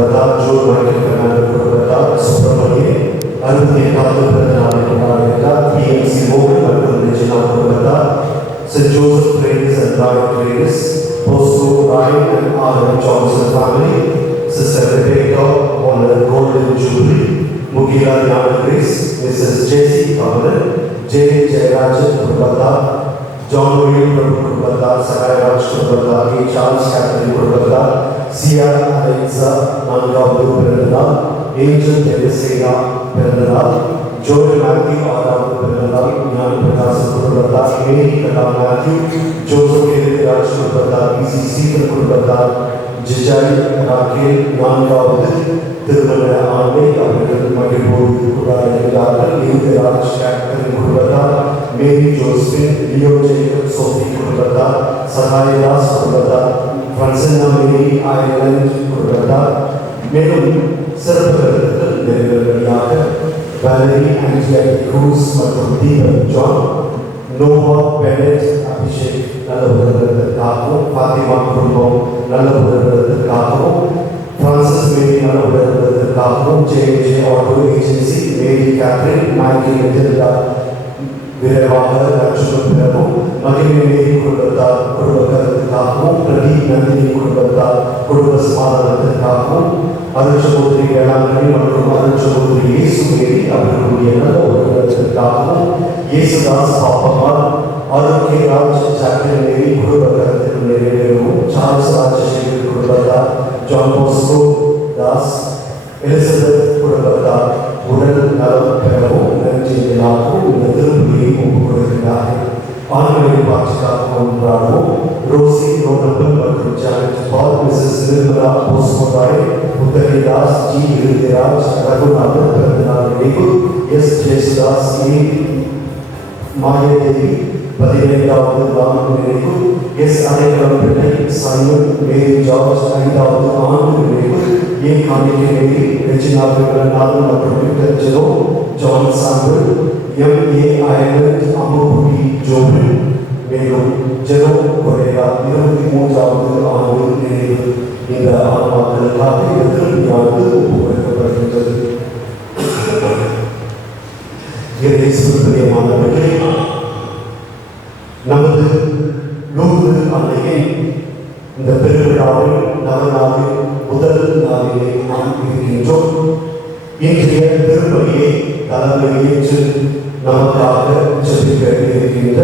குடும்பத்தா, June Michael Fernando குடும்பத்தா, சுப்பிரமணியன் 68வது பிறந்த நாளை கொண்டாடுகிறார். பிஎம்சி மோகன் மற்றும் ரெஜினா குடும்பத்தா, Saint Joseph Traders and Ryan Traders, Bosco Ryan and R. Johnson family, Sister Rebecca on the Golden Jubilee, Mugila Yana Grace, Mrs. J.C. Kamaran, J. Jayarajan Kurbata, John William Kurbata, Sakai Raj Kurbata, A. Charles Catherine Kurbata, Sia Alexa Nandavadu Perandana, Angel Teresina Perandana, Joel Matthew Adam Perandana, Jan Pradas Kurbata, Mary Karan Matthew, Joseph Raj Kurbata, BCC Kurbata, Jijai Rakel Nandavadu திருமண ஆண்டை அவர்கள் மகிழ்வோடு கொண்டாடுகிறார்கள். Yuvaraj captain குடும்பத்தா, Mary Josephine, Leo Jacob Sophie குடும்பத்தா, சகாயதாஸ் குடும்பத்தா, Francina Mary island குடும்பத்தா. மேலும் சிறப்பு விருதுகள் நிறைவேறியாக வேலரி ஆன்ஜியாகி க்ரூஸ் மற்றும் Deepan John, Noah Bennett Abhishek நல்ல உறவினர்களுக்காகவும், ஃபாத்திமா குடும்பம் நல்ல உறவினர்களுக்காகவும், பிரான்சிஸ் மேரி நல்ல உறவினர்களுக்காகவும், J auto agency Mary Catherine Mikey Matilda விரைவாக ரட்சணம் பெறவும், மகிமை மேரி குடும்பத்திற்காகவும், பிரதீப் நந்தினி குடும்ப சமாதானத்திற்காகவும், அருட்சகோதரி வேளாங்கண்ணி மற்றும் அருட்சகோதரி இயேசு மேரி அவர்களுடைய நல்ல உறவினர்களுக்காகவும், இயேசுதாஸ் பாப்பம்மா, ஆரோக்கியராஜ் ஜாக்லின் மேரி குடும்பத்தில் நிறைவேறவும், சார்ல்ஸ் ராஜசேகர் குடும்பத்தா, ஜான் போஸ்கோ தாஸ், எலிசபெத் குடும்பத்தா உடல் நலம் பெறவும் நன்றியாகவும் இந்த திருப்பலியை ஒப்புக்கொடுக்கிறார்கள். ஆண்களின் பாட்சியாக கொண்டாடவும் ரோசி ரோனபல் மற்றும் ஜானட் பால், மிஸ்ஸஸ் நிர்மலா போஸ்கோராய், உத்தரிதாஸ், ஜி விருத்திராஜ், ரகுநாதன் பிறந்தநாள் நினைவு, எஸ் ஜெயசுதாஸ், ஏ மாயதேவி 15வது நாள் நினைவு, எஸ் அடைக்கலம்பேட்டை சைமன் மேரி ஜார்ஜ் 5வது ஆண்டு நினைவு, ஏ காணிக்கை ரெஜினாவை 2வது மற்றும் விக்டர் ஜெரோ, ஜான் சாம்பல், எம் ஏ ஐலண்ட் அம்புகுடி ஜோபின், மேலும் ஜெரோ கொரையா 23வது ஆண்டு நினைவு. இந்த ஆன்மாக்களுக்காக இந்த திருப்பலியானது ஒப்புக்கொடுக்கப்படுகின்றது. நமது லூர்து அன்னையின் இந்த பெருவிழாவில் நவநாளின் முதல் நாளிலே நாம் இருக்கின்றோம். இன்றைய திருப்பலியை தலைமையேற்று நமக்காக ஜெபிக்க இருக்கின்ற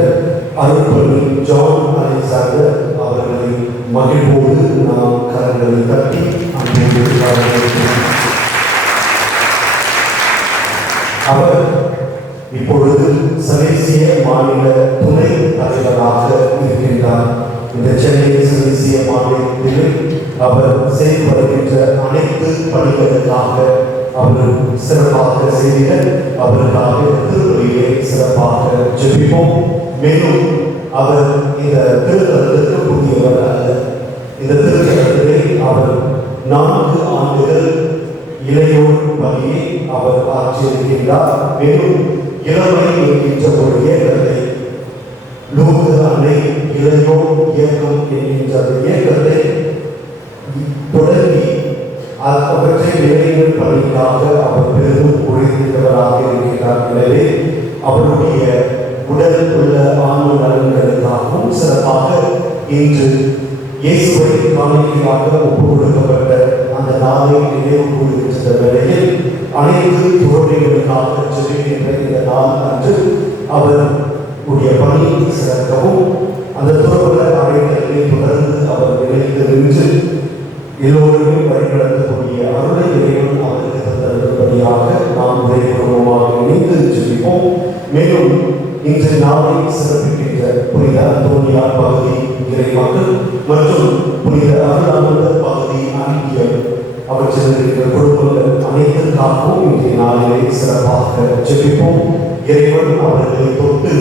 அருள்பணி ஜான் அலெக்சாண்டர் அவர்களை மகிழ்வோடு நாம் கரங்களை தட்டி அவர் இப்பொழுது சலேசிய மாநில துணை தலைவராக இருக்கின்றார். இந்த சென்னை சலேசிய மாநிலத்தில் அவர் செய்து வருகின்ற அனைத்து பணிகளுக்காக அவர் சிறப்பாக செய்த அவருக்காக திருப்பலியை சிறப்பாக ஜெபிப்போம். மேலும் அவர் இந்த திருத்தலத்திற்கு புதியவர் அல்ல. இந்த திருத்தலத்திலே அவர் 4 ஆண்டுகள் இளையோர் பணியை அவர் ஆற்றியிருக்கின்றார். மேலும் இளமை என்கின்ற ஒரு இயக்கத்தை, லூர்து அன்னை இளையோர் இயக்கம் என்கின்ற இயக்கத்தை தொடங்கி அவற்றின் இளைஞர் பணிக்காக அவர் பெரிதும் உழைத்தவராக இருக்கின்றார். எனவே அவருடைய உடல் உள்ள ஆன்ம நலன்களுக்காகவும் சிறப்பாக இன்று இயேசுவை காணிக்கையாக ஒப்புக் கொடுக்கப்பட்ட அந்த நாளை நினைவு கூறுகின்ற வேளையில் அனைத்து பொருட்களுக்காக ஜெபிக்கின்ற இந்த நாள் அன்று அவருடைய பணி சிறக்கவும், அந்த துறவுல அனைத்தலை தொடர்ந்து அவர் நிலைத்து நின்று எல்லோருமே வழிநடத்தக்கூடிய அருளை இறைவன் அவருக்கு தருவதாக நாம் இறைவனுமாக இணைந்து ஜெபிப்போம். மேலும் இன்று நாளை சிறப்பிக்கின்ற புனித அந்தோனியா பகுதி இறைமக்கள் மற்றும் புனித அருளானந்தர் பகுதி ஆகியோர் அவற்றில் இருக்கின்ற குடும்பங்கள் அனைத்துக்காகவும் இன்றைய நாளிலே சிறப்பாக ஜெபிப்போம். இறைவன் அவர்களை தொட்டு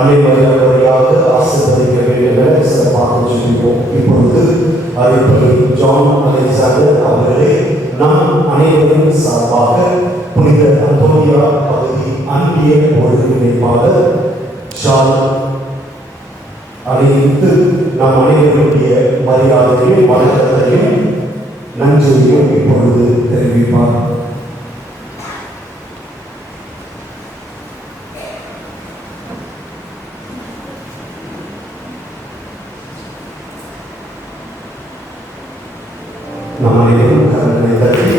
அனைவரையாக ஆசீர்வதிக்க வேண்டும் என சிறப்பாக ஜெபிப்போம். இப்பொழுது அருள்பணி ஜான் அலெக்சாண்டர் அவர்களே நாம் அனைவரும் சார்பாக புனித அந்தோனியா பகுதி அன்பிய ஒருங்கிணைப்பாளர் அனைத்து நாம் அனைவருடைய மரியாதையும் வணக்கத்தையும் நன்றியையும் இப்பொழுது தெரிவிப்பார். நம்மை கண்ணனை தட்டி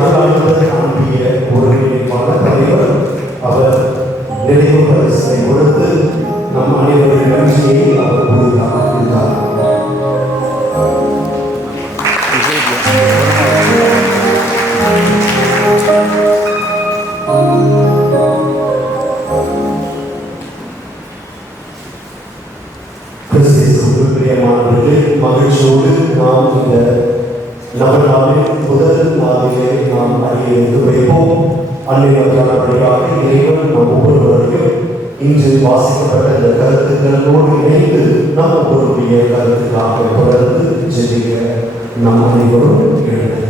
அருளாளர் அனுப்பிய ஒரு நினைவான தலைவர் அவர் நினைவு பரிசை கொடுத்து நம் அனைவரின் நன்றியை அவர் கூறினார். மகிழ்ச்சியோடு நாம் இந்த நவநாளில் முதல் நாளிலே நாம் அடியெடுத்து வைப்போம். அன்னைவர்களாக இறைவன் நம் ஒவ்வொருவரையும் இன்று வாசிக்கப்பட்ட இந்த கருத்துக்களோடு இணைந்து நம் ஒவ்வொருடைய கருத்துக்காக தொடர்ந்து ஜெபிக்க நம் அனைவரும் எழுந்து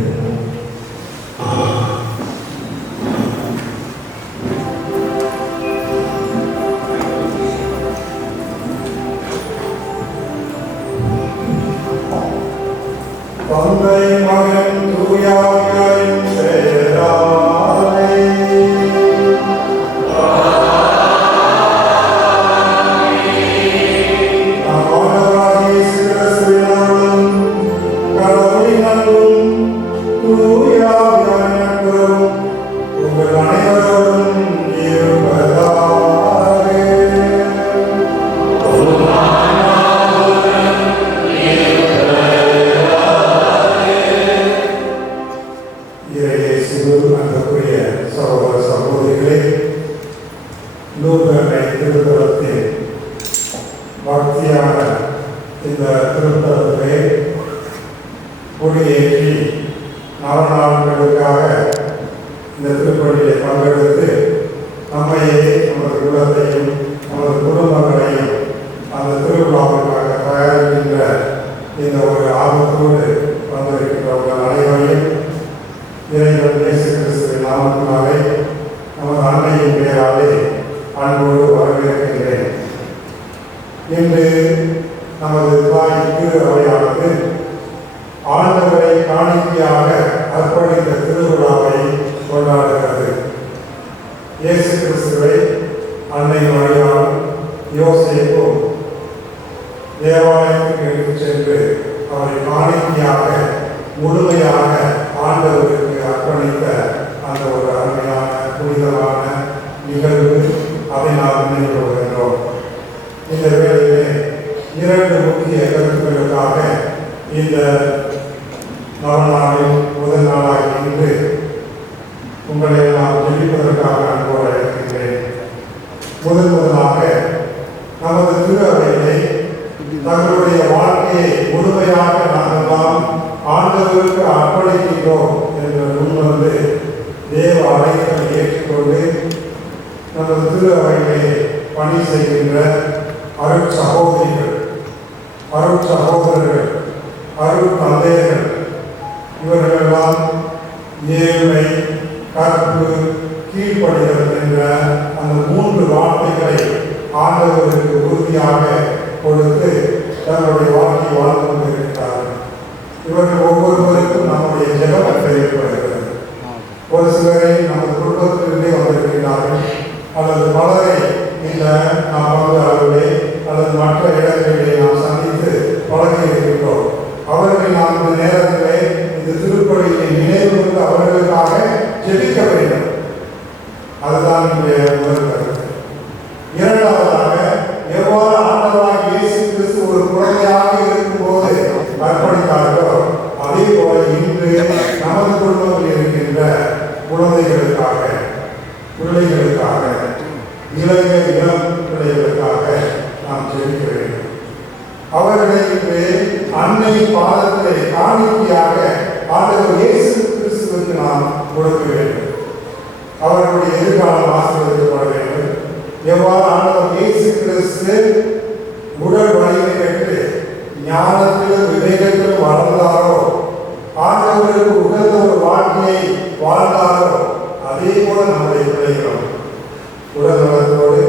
உடல் நலத்தோடு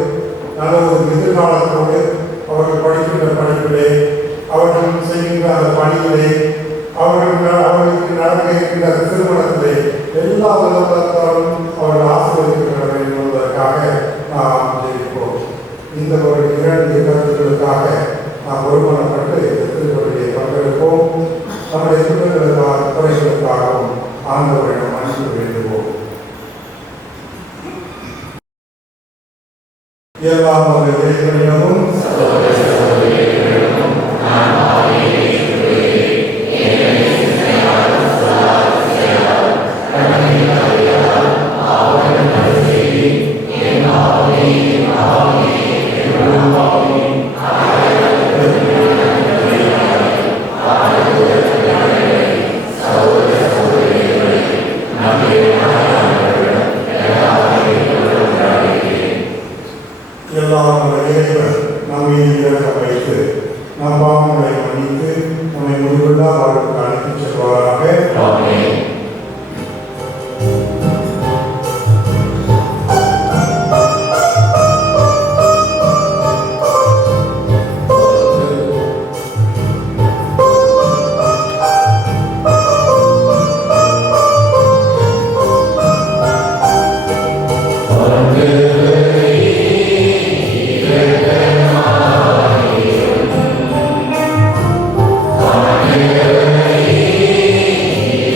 நல்ல ஒரு எதிர்காலத்தோடு அவர்கள் படிக்கின்ற படிப்பிலே, அவர்கள் செய்கின்ற அந்த பணியிலே, அவர்களுக்கு நடக்க இருக்கின்ற திருமணத்திலே எல்லா உலகத்தாலும் அவர்கள் ஆசீர்வதிக்கப்பட வேண்டும் என்பதற்காக நாம் ஜெயிப்போம். இந்த ஒரு 2 கருத்துக்களுக்காக நாம் ஒருமனப்பட்டு இந்த திருப்பலியை பங்கெடுப்போம். நம்முடைய குற்றங்களுக்காக குறைகளுக்காகவும் ஆண்டவரிடம் மன்னிப்பு வேண்டுவோம். எல்லாம் இறைவனிடமும்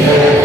Yeah.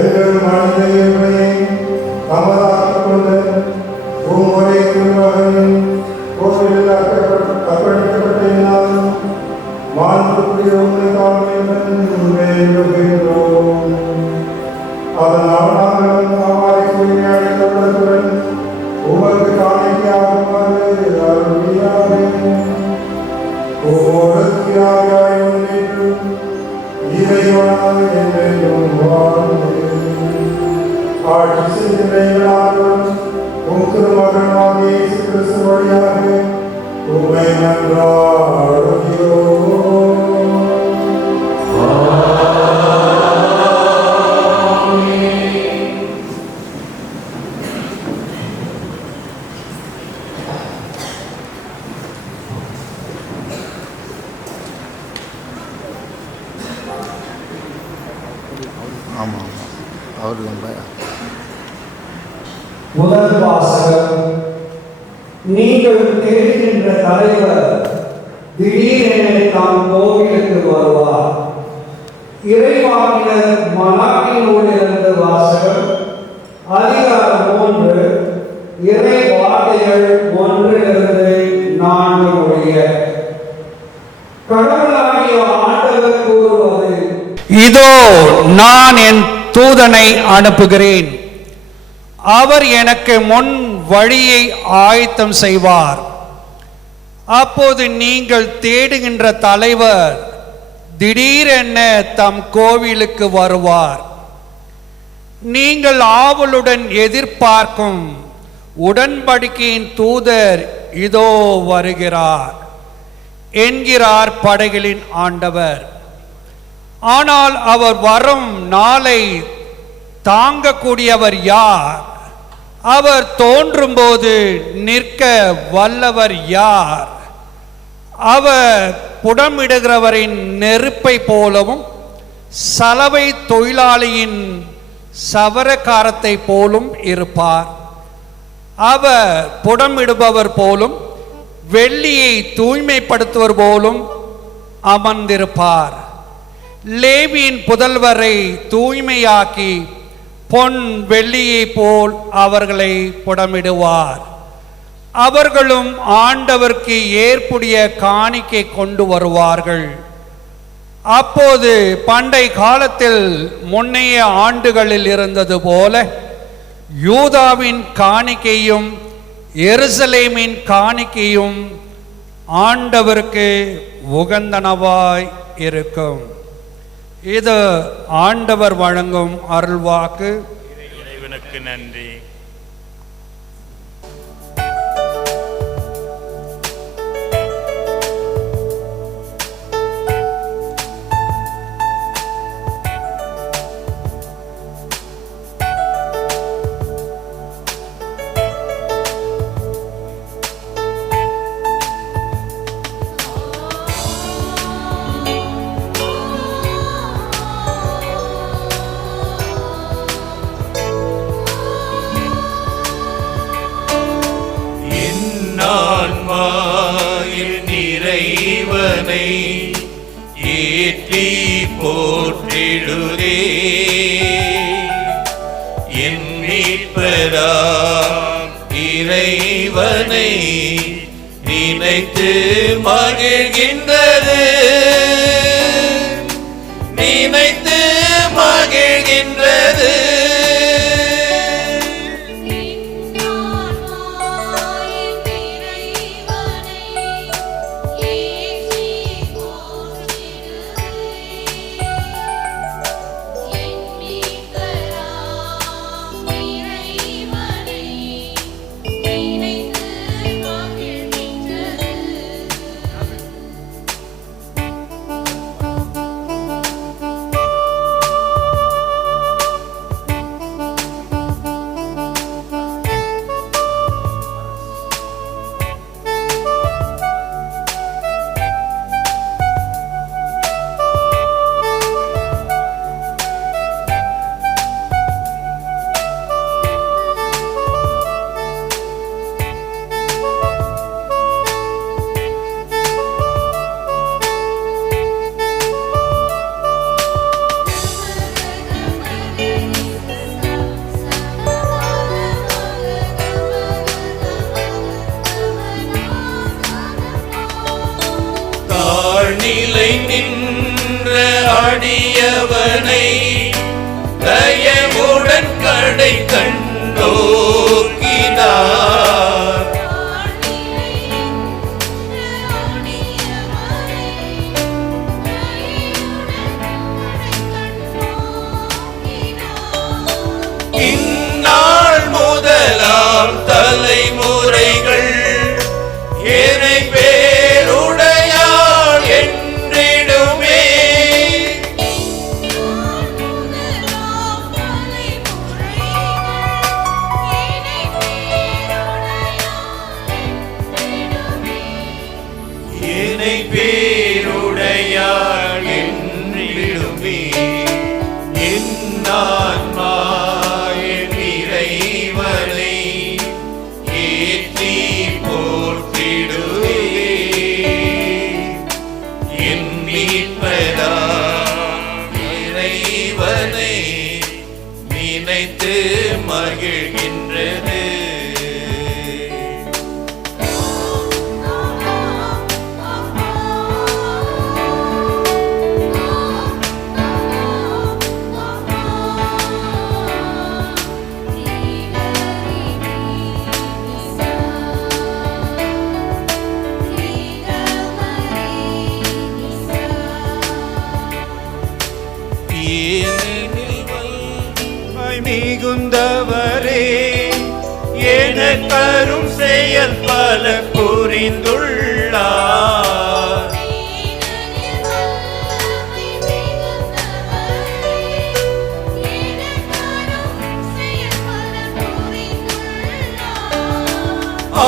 எங்கள் மனிதனை தாமதாக்கிக் கொண்டு உம்முடைய திருமகனின் கோவிலில் அர்ப்பணிக்கப்பட்டிருந்தாலும் மாண்புக்குரிய உண்மை காவலுடன் வேண்டுகின்றோம். அதனால் நாங்கள் அழைக்கப்பட்டதுடன் உமக்கு காணிக்கையாகுமாறு அருள்வீராக. ஓரத்தியாய் முன்னிட்டும் இறைவனாய் என்றென்றும் வாழ்ந்து ஆட்சி செய்கின்றவரும் உம் திருமகனாகிய இயேசு கிறிஸ்து வழியாக உம்மை மன்றாடுகிறோம். முதல் வாசகம். நீங்கள் தேடுகின்ற தலைவர் திடீரென தம் கோவிலுக்கு வருவார். இறைவாக்கினர் மலாக்கி நூலிலிருந்து வாசகம். அதிகாரம் 3 இறை வார்த்தைகள் 1-4 முடிய. கடவுளாகிய ஆண்டவர் கூறுவது, இதோ நான் என் தூதனை அனுப்புகிறேன். அவர் எனக்கு முன் வழியை ஆயத்தம் செய்வார். அப்போது நீங்கள் தேடுகின்ற தலைவர் திடீரென தம் கோவிலுக்கு வருவார். நீங்கள் ஆவலுடன் எதிர்பார்க்கும் உடன்படிக்கையின் தூதர் இதோ வருகிறார் என்கிறார் படைகளின் ஆண்டவர். ஆனால் அவர் வரும் நாளை தாங்கக்கூடியவர் யார்? அவர் தோன்றும்போது நிற்க வல்லவர் யார்? அவர் புடமிடுகிறவரின் நெருப்பை போலவும் சலவை தொழிலாளியின் சவரக்காரத்தை போலும் இருப்பார். அவர் புடமிடுபவர் போலும் வெள்ளியை தூய்மைப்படுத்துவர் போலும் அமர்ந்திருப்பார். லேவியின் புதல்வரை தூய்மையாக்கி பொன் வெள்ளியை போல் அவர்களை புடமிடுவார். அவர்களும் ஆண்டவருக்கு ஏற்புடைய காணிக்கை கொண்டு வருவார்கள். அப்போது பண்டை காலத்தில் முன்னைய ஆண்டுகளில் இருந்தது போல யூதாவின் காணிக்கையும் எருசலேமின் காணிக்கையும் ஆண்டவருக்கு உகந்தனவாய் இருக்கும். இது ஆண்டவர் வழங்கும் அருள்வாக்கு. இறைவனுக்கு நன்றி. இந்நாள் முதலாம் தலைமுறைகள் என்னை பேருடையாள் என்றிடுமே. என்னை பேருடையாள் என்றிடுமே. என் ஆன்மா என் இறைவனை ஏற்றி போற்றிடுவே. என் மீட்பராம் இறைவனை நினைத்து மகிழ்கின்றது. மிகுந்தவரே எனக்கரும் செயல் பல புரிந்துள்ளார்.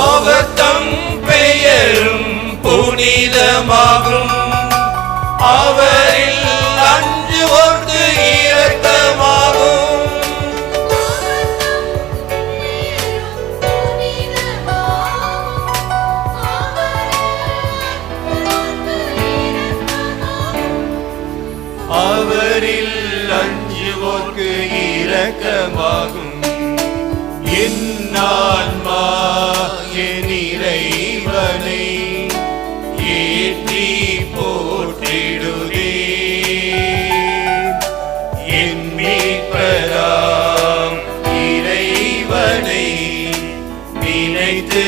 அவர் தம் பெயரும் புனிதமாகும். அவரில் அஞ்சுவோர்க்கு இரக்கமாகும். அவரில் அஞ்சுவோர்க்கு இரக்கமாகும். என் ஆன்மா என் இறைவனை ஏற்றி போற்றிடுவே. என் மீட்பராம் இறைவனை நினைத்து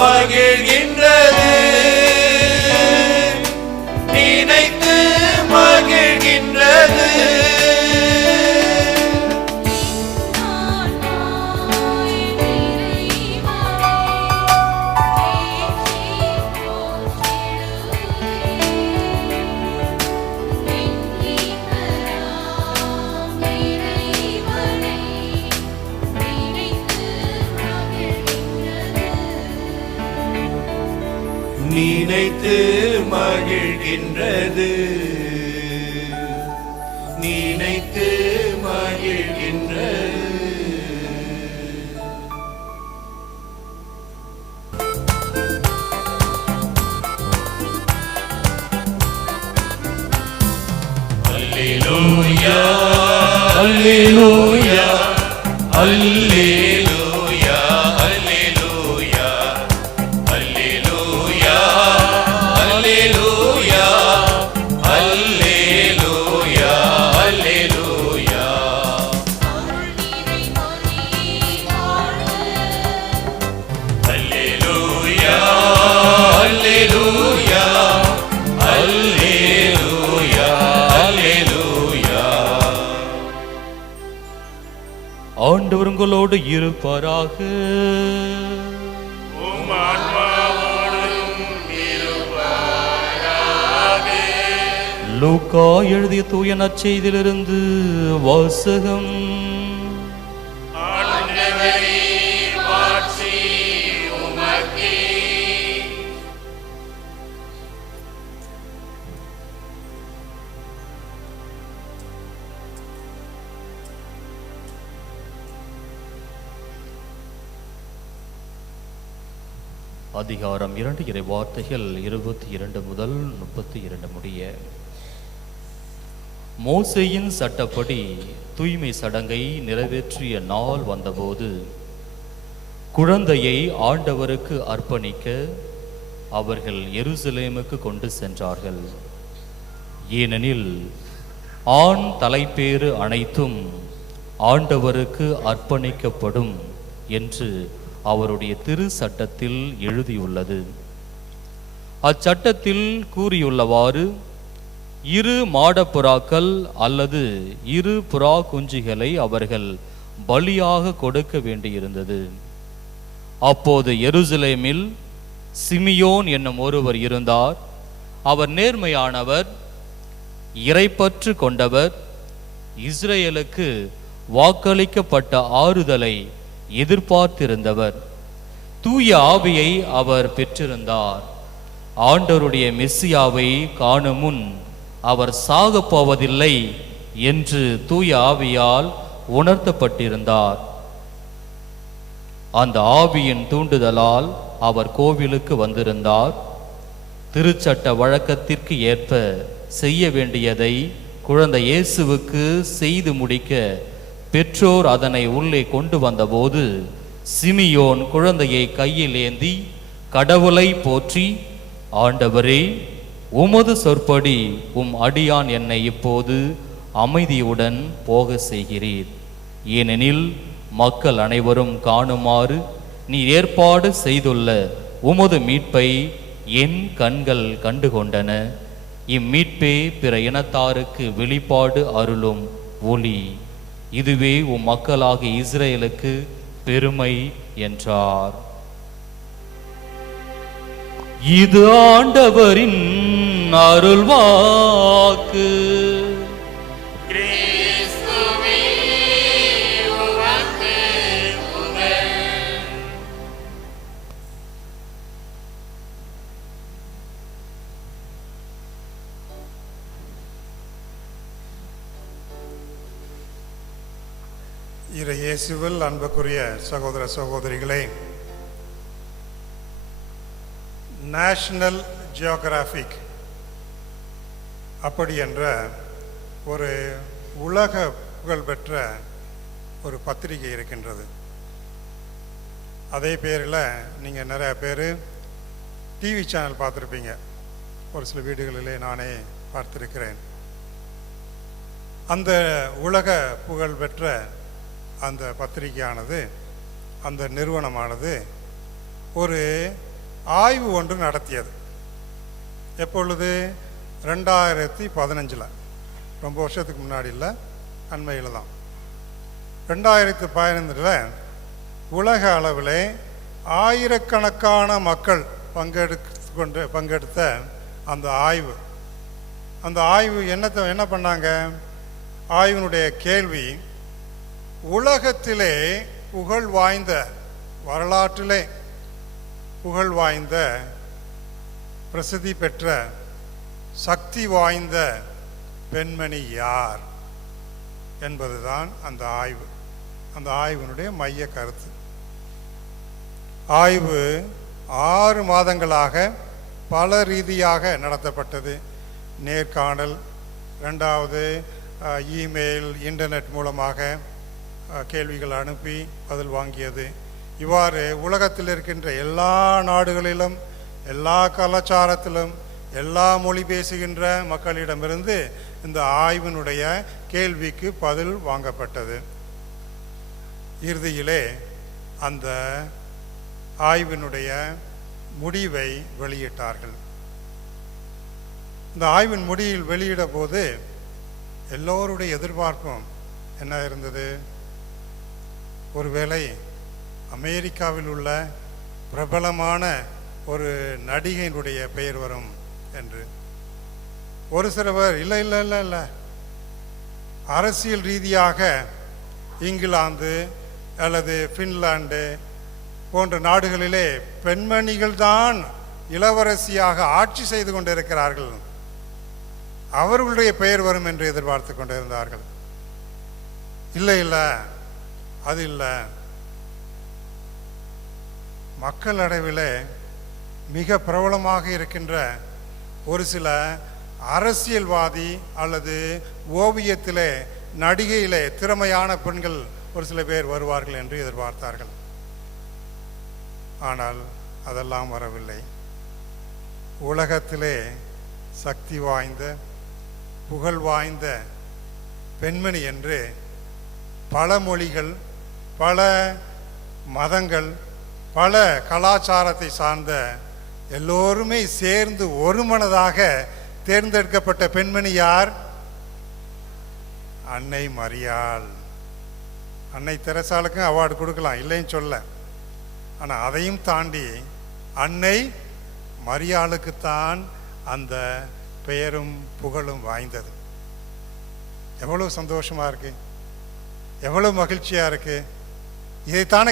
மகிழ்கின்றது. நினைத்து மகிழ்கின்றது. நினைத்து மகிழ்கின்றது. நினைத்து மகிழ்கின்றது. அல்லேலூயா அல்லேலூயா அல்லேலூயா அல்லேலூயா அல்லேலூயா அல்லேலூயா அல்லேலூயா அல்லேலூயா. அல்லேலூயா அல்லேலூயா அல்லேலூயா அல்லேலூயா. ஆண்டவர் உங்களோடு இருப்பாராக. லூக்கா எழுதிய தூய நற்செய்தியிலிருந்து வாசகம். அதிகாரம் 2 இறை வார்த்தைகள் 22 முதல் 32 முடிய. மோசேயின் சட்டப்படி தூய்மை சடங்கை நிறைவேற்றிய நாள் வந்தபோது குழந்தையை ஆண்டவருக்கு அர்ப்பணிக்க அவர்கள் எருசலேமுக்கு கொண்டு சென்றார்கள். ஏனெனில் ஆண் தலைப்பேறு அனைத்தும் ஆண்டவருக்கு அர்ப்பணிக்கப்படும் என்று அவருடைய திரு சட்டத்தில் எழுதியுள்ளது. அச்சட்டத்தில் கூறியுள்ளவாறு 2 மாடப்புறாக்கள் அல்லது 2 புறா குஞ்சுகளை அவர்கள் பலியாக கொடுக்க வேண்டியிருந்தது. அப்போது எருசலேமில் சிமியோன் என்னும் ஒருவர் இருந்தார். அவர் நேர்மையானவர், இறைப்பற்று கொண்டவர், இஸ்ரேலுக்கு வாக்களிக்கப்பட்ட ஆறுதலை எதிர்பார்த்திருந்தவர். தூய ஆவியை அவர் பெற்றிருந்தார். ஆண்டவருடைய மெஸ்ஸியாவை காணும் முன் அவர் சாகப் போவதில்லை என்று தூய ஆவியால் உணர்த்தப்பட்டிருந்தார். அந்த ஆவியின் தூண்டுதலால் அவர் கோவிலுக்கு வந்திருந்தார். திருச்சட்ட வழக்கத்திற்கு ஏற்ப செய்ய வேண்டியதை குழந்தை இயேசுவுக்கு செய்து முடிக்க பெற்றோர் அதனை உள்ளே கொண்டு வந்தபோது சிமியோன் குழந்தையை கையில் ஏந்தி கடவுளை போற்றி, ஆண்டவரே, உமது சொற்படி உம் அடியான் என்னை இப்போது அமைதியுடன் போக செய்கிறீர். ஏனெனில் மக்கள் அனைவரும் காணுமாறு நீ ஏற்பாடு செய்துள்ள உமது மீட்பை என் கண்கள் கண்டுகொண்டன. இம்மீட்பே பிற இனத்தாருக்கு வெளிப்பாடு அருளும் ஒளி. இதுவே உம் மக்களாகிய இஸ்ரேலுக்கு பெருமை என்றார். இது ஆண்டவரின் அருள்வாக்கு. இயேசுவில் அன்புக்குரிய சகோதர சகோதரிகளே, நேஷனல் ஜியோகிராபிக் அப்படி என்ற ஒரு உலக புகழ்பெற்ற ஒரு பத்திரிகை இருக்கின்றது. அதே பேரில் நீங்கள் நிறைய பேர் டிவி சேனல் பார்த்துருப்பீங்க. அந்த உலக புகழ்பெற்ற ஒரு ஆய்வு ஒன்று நடத்தியது. எப்பொழுது 2015 உலக அளவில் ஆயிரக்கணக்கான மக்கள் பங்கெடுத்த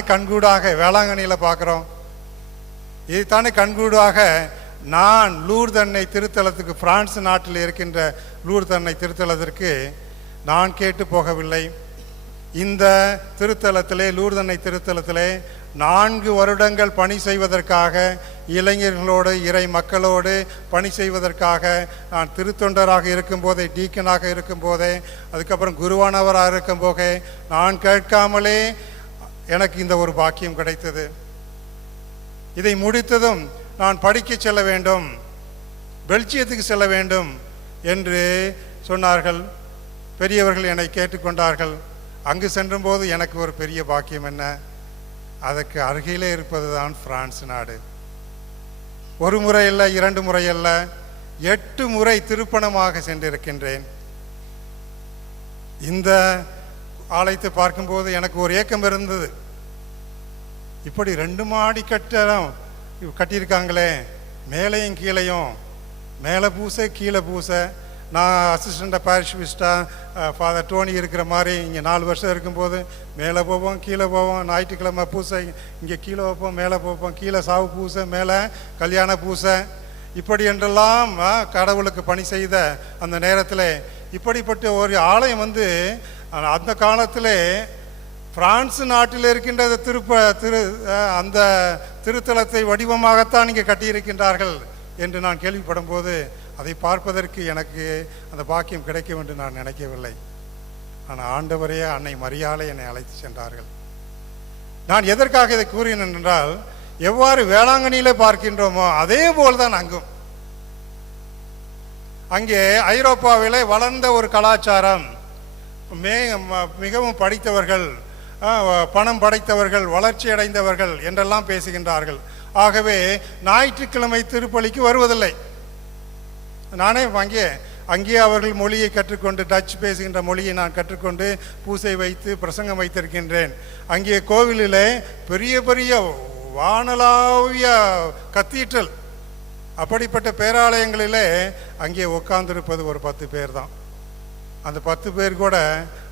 இதைத்தானே கண்கூடாக வேளாங்கண்ணியில் பார்க்குறோம். இதைத்தானே கண்கூடாக நான் லூர்தன்னை திருத்தலத்துக்கு, பிரான்ஸ் நாட்டில் இருக்கின்ற லூர்தன்னை திருத்தலத்திற்கு நான் கேட்டு போகவில்லை. இந்த திருத்தலத்திலே, லூர்தன்னை திருத்தலத்திலே 4 வருடங்கள் பணி செய்வதற்காக, இளைஞர்களோடு இறை மக்களோடு பணி செய்வதற்காக நான் திருத்தொண்டராக இருக்கும் போதே, டீக்கனாக இருக்கும் போதே, அதுக்கப்புறம் குருவானவராக இருக்கும் போதே நான் கேட்காமலே எனக்கு இந்த ஒரு பாக்கியம் கிடைத்தது. இதை முடித்ததும் நான் படிக்க செல்ல வேண்டும், பெல்ஜியத்துக்கு செல்ல வேண்டும் என்று சொன்னார்கள். பெரியவர்கள் என்னை கேட்டுக்கொண்டார்கள். அங்கு சென்ற போது எனக்கு ஒரு பெரிய பாக்கியம் என்ன, அதற்கு அருகிலே இருப்பதுதான் பிரான்ஸ் நாடு. ஒரு முறை அல்ல, 2 முறை அல்ல, 8 முறை திருப்பணமாக சென்றிருக்கின்றேன். இந்த ஆலயத்தை பார்க்கும்போது எனக்கு ஒரு ஏக்கம் இருந்தது. இப்படி 2 மாடி கட்டடம் கட்டியிருக்காங்களே, மேலையும் கீழையும், மேலே பூசை கீழே பூசை. நான் அசிஸ்டன்ட் பாரிஷ் மினிஸ்டா ஃபாதர் டோனி இருக்கிற மாதிரி இங்கே 4 வருஷம் இருக்கும்போது மேலே போவோம் கீழே போவோம், ஞாயிற்றுக்கிழமை பூசை இங்கே கீழே வைப்போம், மேலே போவோம், கீழே சாவு பூசை, மேலே கல்யாண பூசை, இப்படி என்றெல்லாம் கடவுளுக்கு பணி செய்த அந்த நேரத்தில் இப்படிப்பட்ட ஒரு ஆலயம் வந்து அந்த காலத்திலே பிரான்ஸ் நாட்டில் இருக்கின்ற அந்த திருத்தலத்தை வடிவமாகத்தான் இங்கே கட்டியிருக்கின்றார்கள் என்று நான் கேள்விப்படும் போது அதை பார்ப்பதற்கு எனக்கு இந்த பாக்கியம் கிடைக்கும் என்று நான் நினைக்கவில்லை. ஆண்டவரே, அன்னை மரியாதை நான் எதற்காக இதை கூறினேன் என்றால், எவ்வாறு வேளாங்கண்ணியில பார்க்கின்றோமோ அதே போல்தான் அங்கும். அங்கே ஐரோப்பாவிலே வளர்ந்த ஒரு கலாச்சாரம், மிகவும் படித்தவர்கள், பணம் படைத்தவர்கள், வளர்ச்சி அடைந்தவர்கள் என்றெல்லாம் பேசுகின்றார்கள். ஆகவே ஞாயிற்றுக்கிழமை திருப்பலிக்கு வருவதில்லை. நானே அங்கே அவர்கள் மொழியை கற்றுக்கொண்டு, டச் பேசுகின்ற மொழியை நான் கற்றுக்கொண்டு பூசை வைத்து பிரசங்கம் வைத்திருக்கின்றேன். அங்கே கோவிலிலே பெரிய பெரிய வானளாவிய கத்தீட்ரல், அப்படிப்பட்ட பேராலயங்களிலே அங்கே உட்கார்ந்திருப்பது ஒரு 10 பேர் தான். அந்த 10 பேர் கூட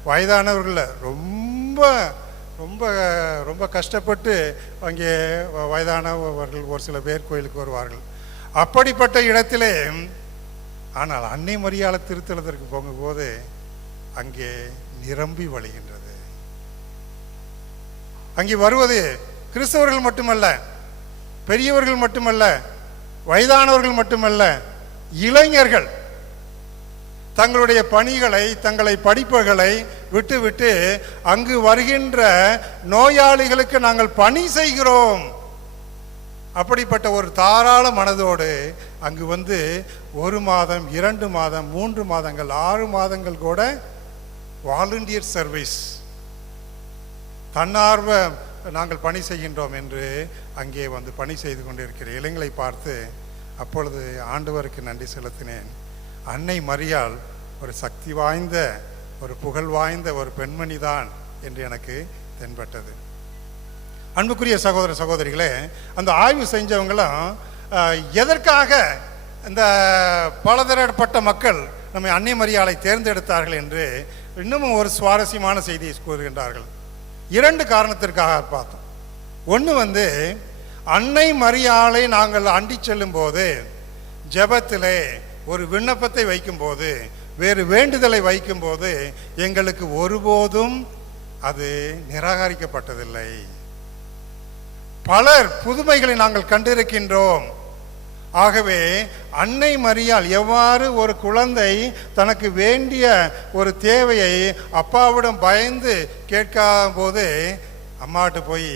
வயதானவர்கள், ரொம்ப ரொம்ப கஷ்டப்பட்டு அங்கே வயதான ஒரு சில பேர் போயிட்டு வருவாங்க. அப்படிப்பட்ட இடத்திலே ஆனால் அன்னை மரியாதை திருத்தலத்துக்கு போகும்போது அங்கே நிரம்பி வருகிறது. அங்கே வருவது கிறிஸ்தவர்கள் மட்டுமல்ல, பெரியவர்கள் மட்டுமல்ல, வயதானவர்கள் மட்டுமல்ல, இளைஞர்கள் தங்களுடைய பணிகளை, தங்களை படிப்புகளை விட்டு அங்கு வருகின்ற நோயாளிகளுக்கு நாங்கள் பணி செய்கிறோம். அப்படிப்பட்ட ஒரு தாராள மனதோடு அங்கு வந்து 1 மாதம், 2 மாதம், 3 மாதங்கள், 6 மாதங்கள் கூட வாலண்டியர் சர்வீஸ், தன்னார்வ நாங்கள் பணி செய்கின்றோம் என்று அங்கே வந்து பணி செய்கின்ற இடங்களை பார்த்து அப்பொழுது ஆண்டவருக்கு நன்றி செலுத்தினேன். அன்னை மரியாள் சக்தி வாய்ந்த, புகழ் வாய்ந்த ஒரு பெண்மணி தான் எனக்கு தென்பட்டது. அன்புக்குரிய சகோதர சகோதரிகளே, அந்த ஆய்வு செஞ்சவங்களும் எதற்காக இந்த பலதரப்பட்ட மக்கள் நம்மை அன்னை மரியாளை தேர்ந்தெடுத்தார்கள் என்று இன்னமும் ஒரு சுவாரஸ்யமான செய்தி கூறுகின்றார்கள். 2 காரணத்திற்காக இருப்பாங்க. ஒன்று வந்து, அன்னை மரியாளை நாங்கள் அண்டி ஜெபத்திலே ஒரு விண்ணப்பத்தை வைக்கும் போது, வேறு வேண்டுதலை வைக்கும் போது எங்களுக்கு ஒருபோதும் அது பல புதுமைகளை நாங்கள் கண்டிருக்கின்றோம். ஆகவே அன்னை மரியாள் எவ்வாறு ஒரு குழந்தை தனக்கு வேண்டிய ஒரு தேவையை அப்பாவிடம் பயந்து கேட்காத போது அம்மாட்டு போய்,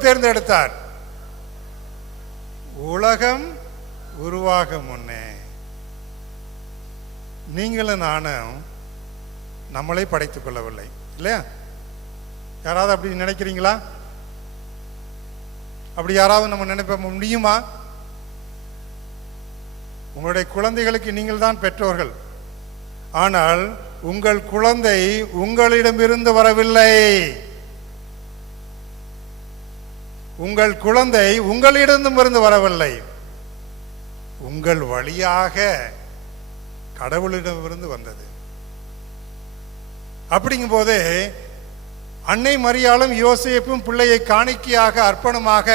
யார் தேர்ந்தெடுத்தார்? உலகம் உருவாகும் நீங்களும் நானும் நம்மளை படைக்கலாம் இல்லையா? யாராவது அப்படி நினைக்கிறீங்களா? அப்படி யாராவது நம்ம நினைக்க முடியுமா? உங்களுடைய குழந்தைகளுக்கு நீங்கள் தான் பெற்றோர்கள். ஆனால் உங்கள் குழந்தை உங்களிடமிருந்து வரவில்லை. உங்கள் குழந்தை உங்களிடமிருந்து வரவில்லை, உங்கள் வழியாக கடவுளிடமிருந்து. அப்படிங்கும் போது அன்னை மரியாளும் யோசேப்பும் பிள்ளையை காணிக்கையாக அர்ப்பணமாக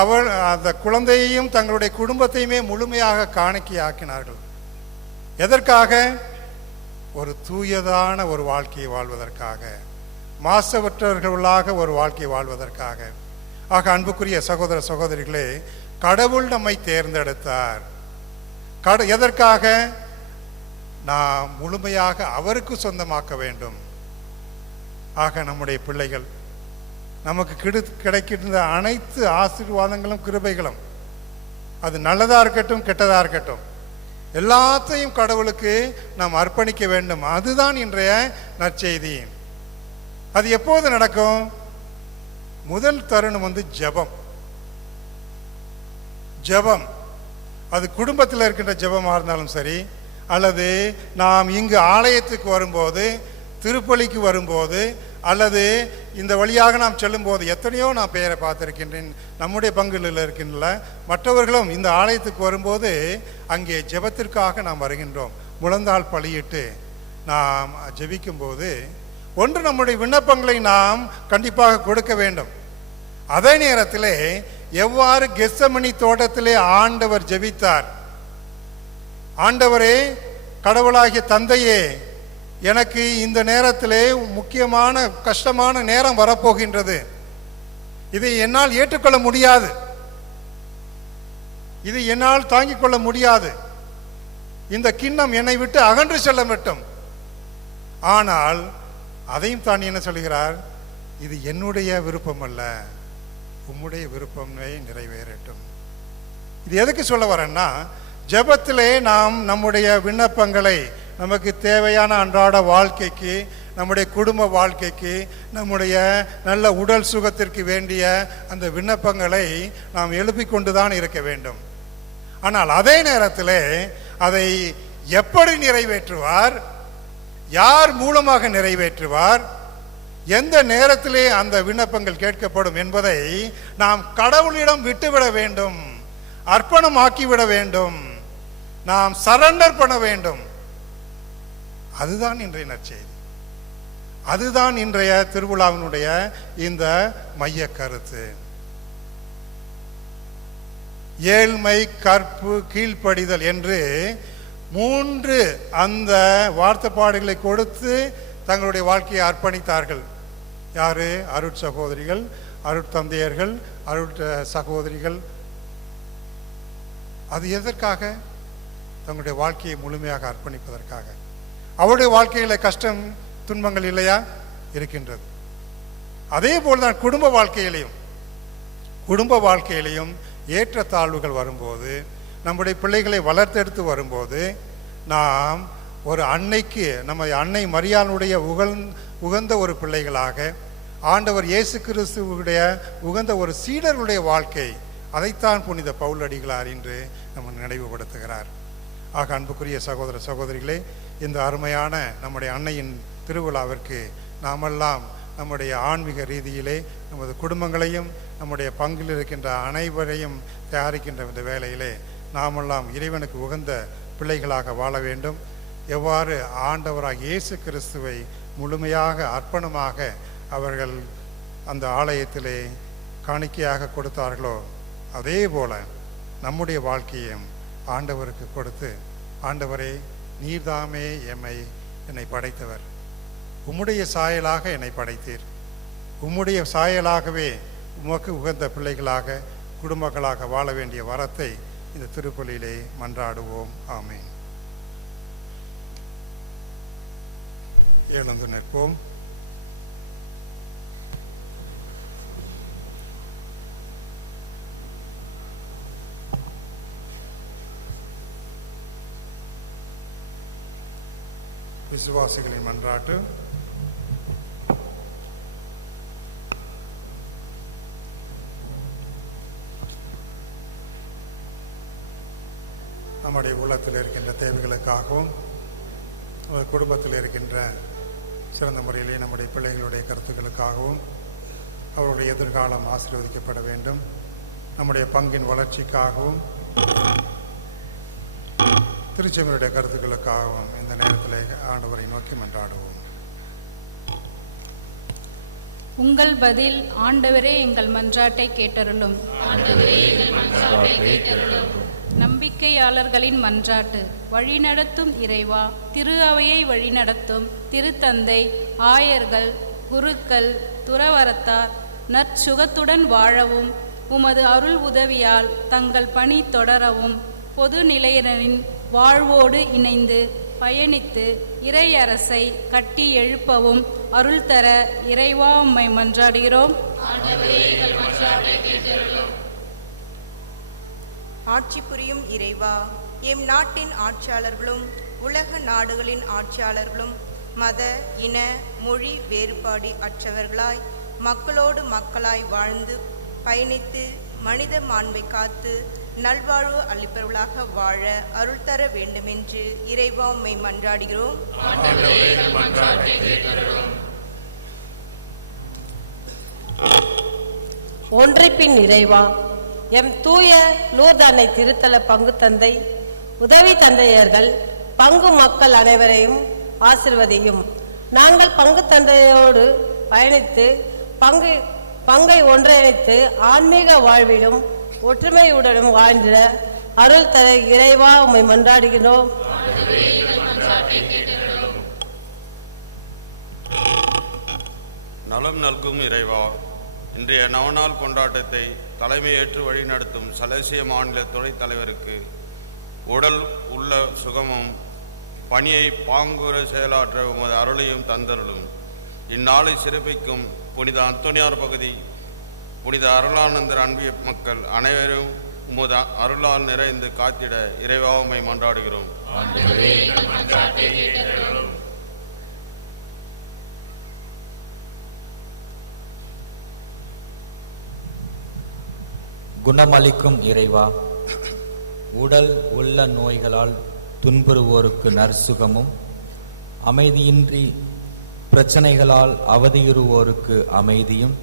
அவள் அந்த குழந்தையையும் தங்களுடைய குடும்பத்தையுமே முழுமையாக காணிக்கையாக்கினார். எதற்காக? தூயதான ஒரு வாழ்க்கை வாழ்வதற்காக, மாசவற்றவர்களாக ஒரு வாழ்க்கை வாழ்வதற்காக. ஆக அன்புக்குரிய சகோதர சகோதரிகளே, கடவுள் நம்மை தேர்ந்தெடுத்தார். எதற்காக? நாம் முழுமையாக அவருக்கு சொந்தமாக்க வேண்டும். ஆக நம்முடைய பிள்ளைகள் நமக்கு கிடைக்கின்ற அனைத்து ஆசீர்வாதங்களும் கிருபைகளும், அது நல்லதா இருக்கட்டும் கெட்டதா இருக்கட்டும், எல்லாத்தையும் கடவுளுக்கு நாம் அர்ப்பணிக்க வேண்டும். அதுதான் இன்றைய நற்செய்தி. அது எப்போது நடக்கும்? முதல் தருணம் வந்து ஜெபம். ஜெபம் அது குடும்பத்தில் இருக்கின்ற ஜெபமா இருந்தாலும் சரி, அல்லது நாம் இங்கு ஆலயத்துக்கு வரும்போது, திருப்பலிக்கு வரும்போது, அல்லது இந்த வழியாக நாம் செல்லும் போது, எத்தனையோ நான் பெயரை பார்த்திருக்கிறேன். நம்முடைய பங்குகளில் இருக்கின்ற மற்றவர்களும் இந்த ஆலயத்துக்கு வரும்போது அங்கே ஜெபத்திற்காக நாம் வருகின்றோம். குழந்தால் பலியிட்டு நாம் ஜெபிக்கும் போது ஒன்று நம்முடைய விண்ணப்பங்களை நாம் கண்டிப்பாக கொடுக்க வேண்டும். அதே நேரத்திலே எவ்வாறு கெத்செமனி தோட்டத்திலே ஆண்டவர் ஜெபித்தார், ஆண்டவரே, கடவுளாகிய தந்தையே, எனக்கு இந்த நேரத்திலே முக்கியமான கஷ்டமான நேரம் வரப்போகின்றது. இதை என்னால் ஏற்றுக்கொள்ள முடியாது, இது என்னால் தாங்கிக் கொள்ள முடியாது. இந்த கிண்ணம் என்னை விட்டு அகன்று செல்ல வேண்டும். ஆனால் அதையும் தான் என்ன சொல்கிறார்? இது என்னுடைய விருப்பம் அல்ல, உன்னுடைய விருப்பங்களை நிறைவேறும். இது எதுக்கு சொல்ல வரேன்னா, ஜெபத்திலே நாம் நம்முடைய விண்ணப்பங்களை, நமக்கு தேவையான அன்றாட வாழ்க்கைக்கு, நம்முடைய குடும்ப வாழ்க்கைக்கு, நம்முடைய நல்ல உடல் சுகத்திற்கு வேண்டிய அந்த விண்ணப்பங்களை நாம் எழுப்பிக் கொண்டுதான் இருக்க வேண்டும். ஆனால் அதே நேரத்திலே அதை எப்படி நிறைவேற்றுவார், யார் மூலமாக நிறைவேற்றுவார், எந்த நேரத்திலே அந்த விண்ணப்பங்கள் கேட்கப்படும் என்பதை நாம் கடவுளிடம் விட்டுவிட வேண்டும், அர்ப்பணமாக்கிவிட வேண்டும், நாம் சரண்டர் பண்ண வேண்டும். அதுதான் இன்றைய நற்செய்தி, அதுதான் இன்றைய திருவிழாவினுடைய இந்த மைய கருத்து. ஏழ்மை, கற்பு, கீழ்ப்படிதல் என்று 3 அந்த வார்த்தைப்பாடுகளை கொடுத்து தங்களுடைய வாழ்க்கையை அர்ப்பணித்தார்கள். யாரு? அருட் சகோதரிகள், அருட்தந்தையர்கள், அருட் சகோதரிகள். அது எதற்காக? நம்முடைய வாழ்க்கையை முழுமையாக அர்ப்பணிப்பதற்காக. அவருடைய வாழ்க்கையில கஷ்டம் துன்பங்கள் இல்லையா? இருக்கின்றது. அதே போல்தான் குடும்ப வாழ்க்கையிலையும் ஏற்றத்தாழ்வுகள் வரும்போது, நம்முடைய பிள்ளைகளை வளர்த்தெடுத்து வரும்போது, நாம் ஒரு அன்னைக்கு, நம்ம அன்னை மரியாளுடைய உகந்த ஒரு பிள்ளைகளாக, ஆண்டவர் இயேசு கிறிஸ்துவுடைய உகந்த ஒரு சீடருடைய வாழ்க்கை, அதைத்தான் புனித பவுலடிகளார் என்று நினைவுபடுத்துகிறார். ஆக அன்புக்குரிய சகோதர சகோதரிகளே, இந்த அருமையான நம்முடைய அன்னையின் திருவிழாவிற்கு நாமெல்லாம் நம்முடைய ஆன்மீக ரீதியிலே நமது குடும்பங்களையும் நம்முடைய பங்கில் இருக்கின்ற அனைவரையும் தயாரிக்கின்ற இந்த வேளையிலே நாமெல்லாம் இறைவனுக்கு உகந்த பிள்ளைகளாக வாழ வேண்டும். எவ்வாறு ஆண்டவராக இயேசு கிறிஸ்துவை முழுமையாக அர்ப்பணமாக அவர்கள் அந்த ஆலயத்திலே காணிக்கையாக கொடுத்தார்களோ, அதே போல நம்முடைய வாழ்க்கையை ஆண்டவருக்கு கொடுத்து, ஆண்டவரை, நீதாமே என்னை படைத்தவர், உம்முடைய சாயலாக என்னை படைத்தேன், உம்முடைய சாயலாகவே உமக்கு உகந்த பிள்ளைகளாக, குடும்பங்களாக வாழ வேண்டிய வரத்தை திருக்குறளிலே மன்றாடுவோம். எழுந்து நிற்போம். விசுவாசிகளின் மன்றாட்டு. நம்முடைய உள்ளத்தில் இருக்கின்ற தேவைகளுக்காகவும் நமது குடும்பத்தில் இருக்கின்ற சிறந்த முறையிலே நம்முடைய பிள்ளைகளுடைய கருத்துக்களுக்காகவும் அவருடைய எதிர்காலம் ஆசீர்வதிக்கப்பட வேண்டும். நம்முடைய பங்கின் வளர்ச்சிக்காகவும் திருச்செங்கோடைய கருத்துக்களுக்காகவும் இந்த நேரத்தில் ஆண்டவரை நோக்கி மன்றாடுவோம். உங்கள் பதில் ஆண்டவரே எங்கள் மன்றாட்டை கேட்டருளும். நம்பிக்கையாளர்களின் மன்றாட்டு. வழிநடத்தும் இறைவா, திரு அவையை வழிநடத்தும் திருத்தந்தை, ஆயர்கள், குருக்கள், துறவரத்தார் நற்சுகத்துடன் வாழவும் உமது அருள் உதவியால் தங்கள் பணி தொடரவும் பொது நிலையினரின் வாழ்வோடு இணைந்து பயணித்து இறை அரசை கட்டி எழுப்பவும் அருள் தர இறைவா உம்மை மன்றாடுகிறோம். ஆட்சி புரியும் இறைவா, எம் நாட்டின் ஆட்சியாளர்களும் உலக நாடுகளின் ஆட்சியாளர்களும் மத, இன, மொழி வேறுபாடு அற்றவர்களாய் மக்களோடு மக்களாய் வாழ்ந்து பயணித்து மனித மாண்பை காத்து நல்வாழ்வு அளிப்பவர்களாக வாழ அருள் தர வேண்டுமென்று இறைவா உம்மை மன்றாடுகிறோம். ஒன்றைப்பின் இறைவா, எம் தூய லூர்து அன்னை திருத்தல பங்கு தந்தை, உதவி தந்தையர்கள், பங்கு மக்கள் அனைவரையும் ஆசிர்வதியும். நாங்கள் பங்கு தந்தையோடு பயணித்து பங்கை ஒன்றிணைத்து ஆன்மீக வாழ்விலும் ஒற்றுமையுடனும் வாழ்ந்திட அருள் தர இறைவா உம்மை மன்றாடுகிறோம். நலம் நல்கும் இறைவா, இன்றைய நவநாள் கொண்டாட்டத்தை தலைமையேற்று வழிநடத்தும் சலேசிய மாநில துணைத் தலைவருக்கு உடல் உள்ள சுகமும் பணியை பாங்குற செயலாற்ற உமது அருளையும் தந்தருளும். இந்நாளை சிறப்பிக்கும் புனித அந்தோனியார் பகுதி புனித அருளானந்தர் அன்பிய மக்கள் அனைவரும் உமது அருளால் நிறைந்து காத்திட இறைவா உம்மை மன்றாடுகிறோம். குணமளிக்கும் இறைவா, உடல் உள்ள நோய்களால் துன்புறுவோருக்கு நற்சுகமும் அமைதியின்றி பிரச்சனைகளால் அவதியுறுவோருக்கு அமைதியும்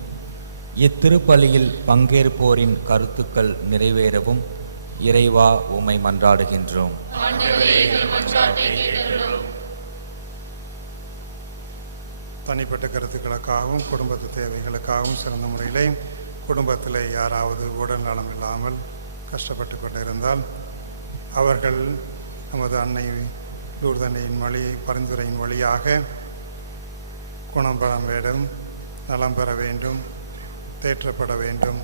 இத்திருப்பலியில் பங்கேற்போரின் கருத்துக்கள் நிறைவேறவும் இறைவா உம்மை மன்றாடுகின்றோம். தனிப்பட்ட கருத்துக்களுக்காகவும் குடும்பத்து தேவைகளுக்காகவும் சிறந்த முறையிலே குடும்பத்தில் யாராவது உடல் நலம் இல்லாமல் கஷ்டப்பட்டு கொண்டிருந்தால் அவர்கள் நமது அன்னை லூர்து அன்னையின் பரிந்துரையின் வழியாக குணம் பெற வேண்டும், நலம் பெற வேண்டும், தேற்றப்பட வேண்டும்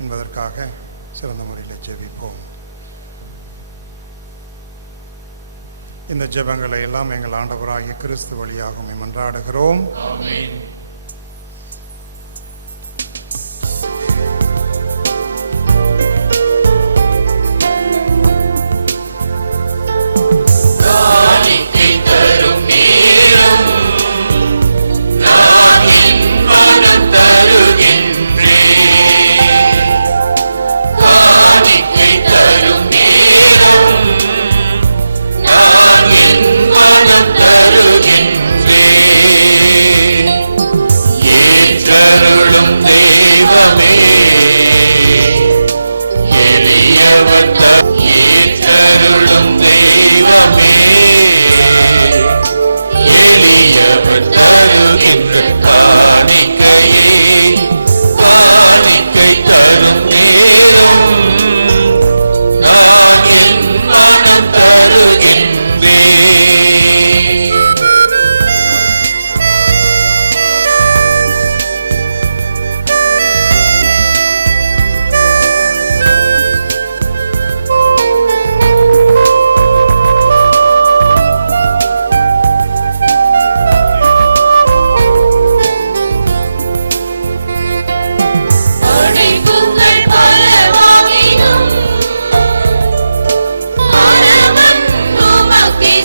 என்பதற்காக சிறந்த முறையில் ஜெபிப்போம். இந்த ஜெபங்களை எல்லாம் எங்கள் ஆண்டவராகிய கிறிஸ்து வழியாக மன்றாடுகிறோம். ஆமென். காணிக்கை தரும் நேரம் நான் என் மனம் தருகின்றேன். காணிக்கை தரும் நேரம் நான் என் மனம் தருகின்றேன். ஏற்றருளும் தெய்வமே எளியவர் ஏற்றருளும் தெய்வமே எளியவர் தருகின்ற காணிக்கையை காணிக்கை தரும் நேரம் நான் என் மனம் தருகின்றேன்.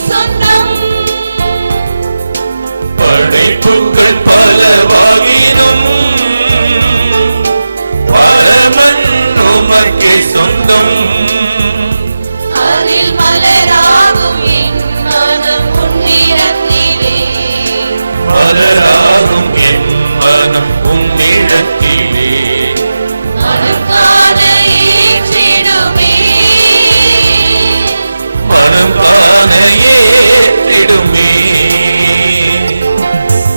சொந்த உறுப்புக்கள் பலவாகினும் பரமன் உமக்கே சொந்தம். அதில் மலராகும் என் மனம் உன்னிடத்திலே, மலராகும் என் மனம் உம்மிடத்திலே. மனம் காண ஏற்றிடுமே, மனம் காண ஏற்றிடுமே.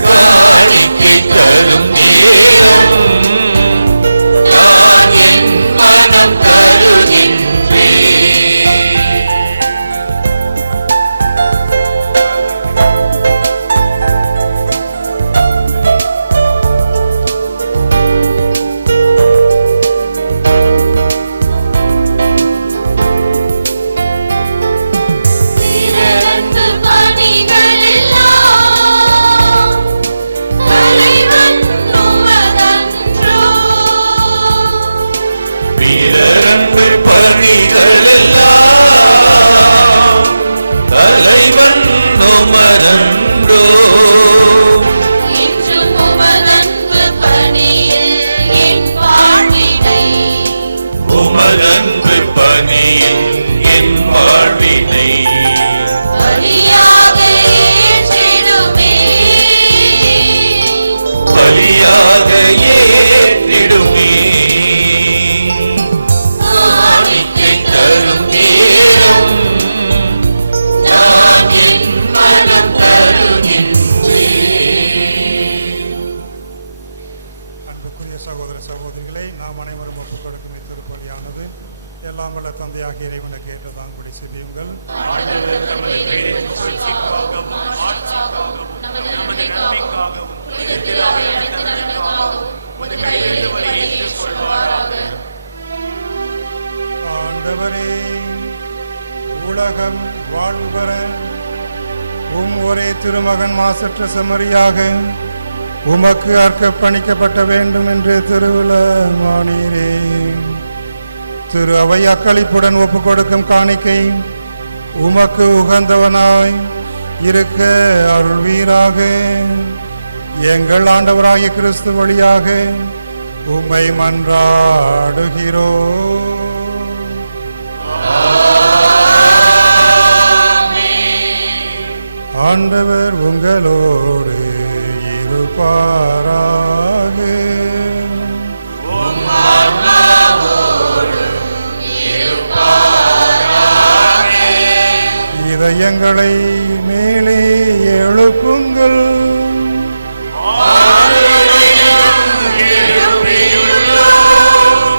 காணிக்கை தரும் நேரம் நான் என் மனம் தருகின்றேன். பிறரன்பு பணிகள் எல்லாம் தலைவன் உமதன்றோ. பிறரன்பு பணிகள் எல்லாம் தலைவன் உமதன்றோ. என்றும் உமதன்பு பணியில் என் வாழ்வினை, உமதன்பு பணியில் என் வாழ்வினை பலியாக ஏற்றிடுமே, பலியாக ஏற்றிடுமே. காணிக்கை தரும் நேரம் நான் என் மனம் தருகின்றேன். அன்புக்குரிய சகோதர சகோதரிகளை, நாம் அனைவரும் ஒப்புக் கொடுக்கும் இத்திருப்பலியானது எல்லாம் வல்ல தந்தையாகிய இறைவனுக்கு ஏற்றதாகும்படி செபியுங்கள். ஆண்டவரே, உலகம் வாழ்வு பெற ஒரே திருமகன் மாசற்ற செம்மறியாக உமக்கு அர்ப்பணிக்கப்பட்ட வேண்டும் என்று திருவுளமானீரே. திரு அவை அக்களிப்புடன் ஒப்புக் கொடுக்கும் காணிக்கை உமக்கு உகந்தவனாய் இருக்க அருள்வீராக. எங்கள் ஆண்டவராகிய கிறிஸ்து வழியாக உம்மை மன்றாடுகிறோம். ஆண்டவர் உங்களோடு இருப்பாராக. இதயங்களை மேலே எழுப்புங்கள்.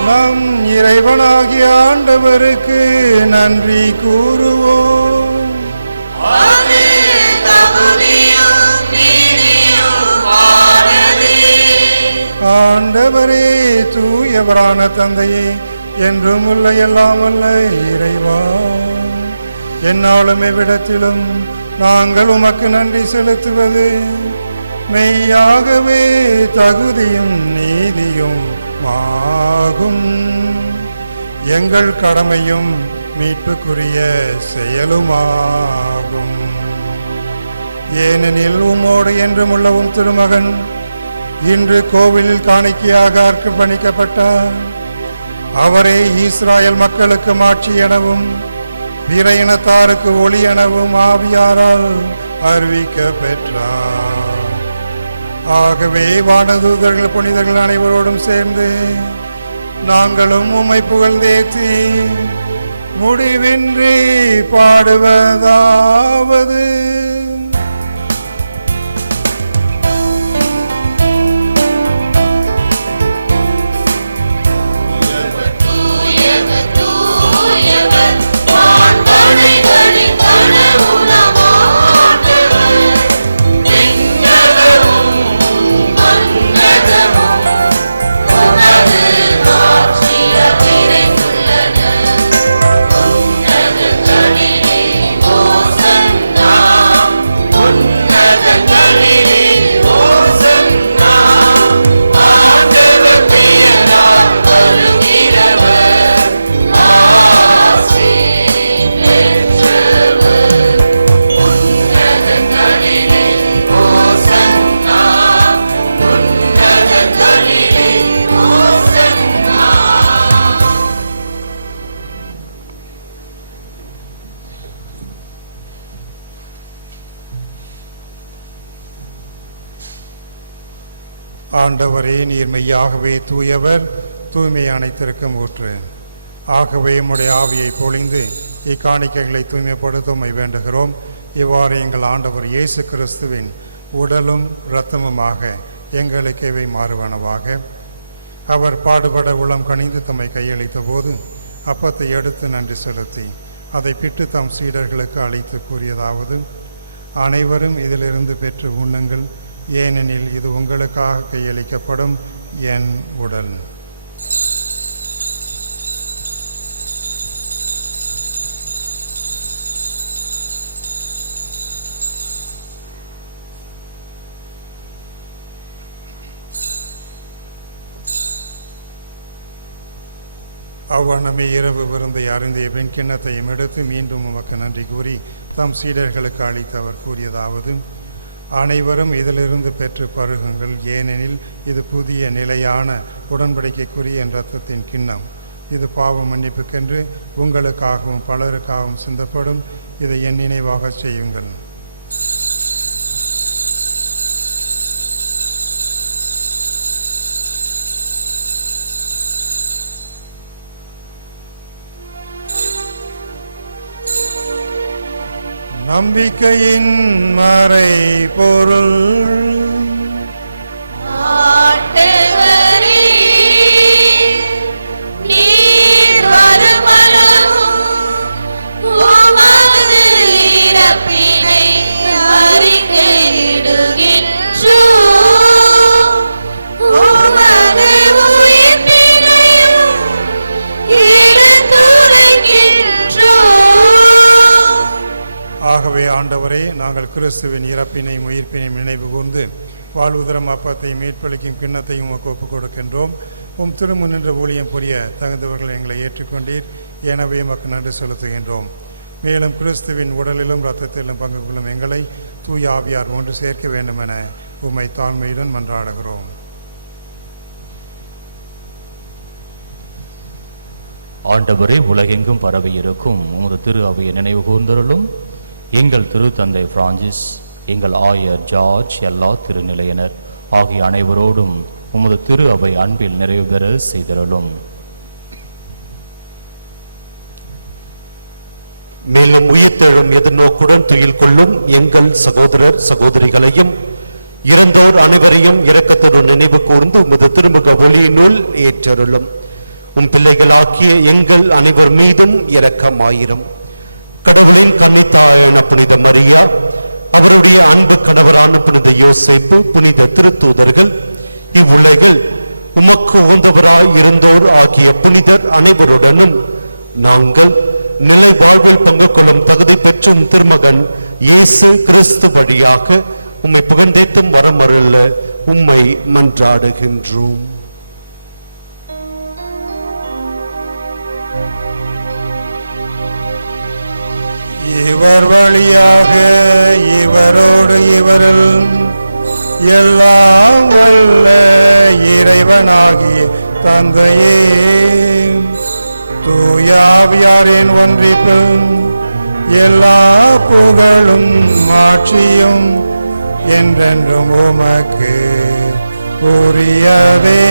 நம் இறைவனாகிய ஆண்டவருக்கு நன்றி கூறுவோம். ஆண்டவரே, தூயவரான தந்தையே, என்றும் உள்ள எல்லாம் அல்ல இறைவா, என்னாலும் எவ்விடத்திலும் நாங்கள் உமக்கு நன்றி செலுத்துவது மெய்யாகவே தகுதியும் நீதியும் ஆகும். எங்கள் கடமையும் மீட்புக்குரிய செயலுமாகும். ஏனெனில் உம்மோடு என்றும் உள்ளவும் திருமகன் இன்று கோவிலில் காணிக்கையாக அர்ப்பணிக்கப்பட்டார். அவரே இஸ்ராயல் மக்களுக்கு மாட்சி எனவும் பிற இனத்தாருக்கு ஒளி எனவும் ஆவியாரால் அறிவிக்க பெற்றார். ஆகவே வானதூதர்கள் புனிதர்கள் அனைவரோடும் சேர்ந்து நாங்களும் உம்மை புகழ்ந்தேத்தி முடிவின்றி பாடுவதாவது: உன்னத ஆண்டவரே, நீர் மெய்யாகவே தூயவர், தூய்மை அனைத்திற்கும் ஊற்று. ஆகவே உம்முடைய ஆவியை பொழிந்து இக்காணிக்கைகளை தூய்மைப்படுத்த உம்மை வேண்டுகிறோம். இவ்வாறு எங்கள் ஆண்டவர் இயேசு கிறிஸ்துவின் உடலும் இரத்தமுமாக எங்களுக்கு இவை மாறுவனவாக. அவர் பாடுபட உளம் கனிந்து தம்மை கையளித்த போது அப்பத்தை எடுத்து நன்றி செலுத்தி அதை பிட்டு தம் சீடர்களுக்கு அழைத்து கூறியதாவது: அனைவரும் இதிலிருந்து பெற்று உண்ணுங்கள், ஏனெனில் இது உங்களுக்காக கையளிக்கப்படும் என் உடல். அவ்வண்ணமே இரவு விருந்தை அருந்திய வெண்கிண்ணத்தையும் எடுத்து மீண்டும் உமக்கு நன்றி கூறி தம் சீடர்களுக்கு அளித்து அவர் கூறியதாவது: அனைவரும் இதிலிருந்து பெற்று பருகுங்கள், ஏனெனில் இது புதிய நிலையான உடன்படிக்கைக்குரிய என் இரத்தத்தின் கிண்ணம். இது பாவ மன்னிப்புக்கென்று உங்களுக்காகவும் பலருக்காகவும் சிந்தப்படும். இதை என் நினைவாக செய்யுங்கள். நம்பிக்கையின் மறை பொருள். ஆண்டவரே, நீர் வருமளவும் உமது இறப்பினை அறிக்கையிடுகின்றோம், உமது உயிர்ப்பினையும் எடுத்துரைக்கின்றோம். ஆகவே ஆண்டவரே, நாங்கள் கிறிஸ்துவின் இறப்பினை உயிர்ப்பினையும் நினைவு கூர்ந்து வாழ்வுதரம் அப்பத்தை மீட்பளிக்கும் கிண்ணத்தையும் உமக்கு ஒப்புக் கொடுக்கின்றோம். உம் திருமுன் நின்ற ஊழியம் புரிய தகுந்தவர்கள் எங்களை ஏற்றுக்கொண்டீர், எனவே உமக்கு நன்றி செலுத்துகின்றோம். மேலும் கிறிஸ்துவின் உடலிலும் இரத்தத்திலும் பங்கு கொள்ளும் எங்களை தூய ஆவியார் ஒன்று சேர்க்க வேண்டுமென உம்மை தாழ்மையுடன் மன்றாடுகிறோம். ஆண்டவரே, உலகெங்கும் பரவி இருக்கும் உமது திரு அவையை நினைவு கூர்ந்தருளும். எங்கள் திருத்தந்தை பிரான்சிஸ், எங்கள் ஆயர் ஜார்ஜ், எல்லா திருநிலையினர் ஆகிய அனைவரோடும் உமது திரு அவை அன்பில் நிறைவு பெற செய்தருளும். மேலும் உயிர்த்தெழும் எதிர்நோக்குடன் துயில் கொள்ளும் எங்கள் சகோதரர் சகோதரிகளையும் இறந்தோர் அனைவரையும் இரக்கத்துடன் நினைவு கூர்ந்து உமது திருமுக ஒளியினுள் ஏற்றருளும். உம் பிள்ளைகளாக்கிய எங்கள் அனைவர் மீதும் இரக்கமாயிரும். கடவுளின் கன்னித்தாயான புனித மரியா, அவருடைய அன்பு கணவரான புனித யோசேப்பு, புனித திருத்தூதர்கள், இவ்வுலகில் உமக்கு உகந்தவராய் இருந்தோர் ஆகிய புனிதர் அனைவருடனும் நாங்கள் நிலை வாழ்வில் பங்கு கொள்ளும் தகுதி பெற்றும் திருமகன் இயேசு கிறிஸ்து வழியாக உம்மை புகழ்ந்தேத்தும் வரமருள உம்மை மன்றாடுகின்றோம். இவர் வழியாக இவரோடு இவரில் எல்லாம் வல்ல இறைவனாகிய தந்தையே, தூயாவியாரின் ஒன்றிப்பில் எல்லா புகழும் ஆட்சியும் என்றென்றும் உமக்கு உரியதே.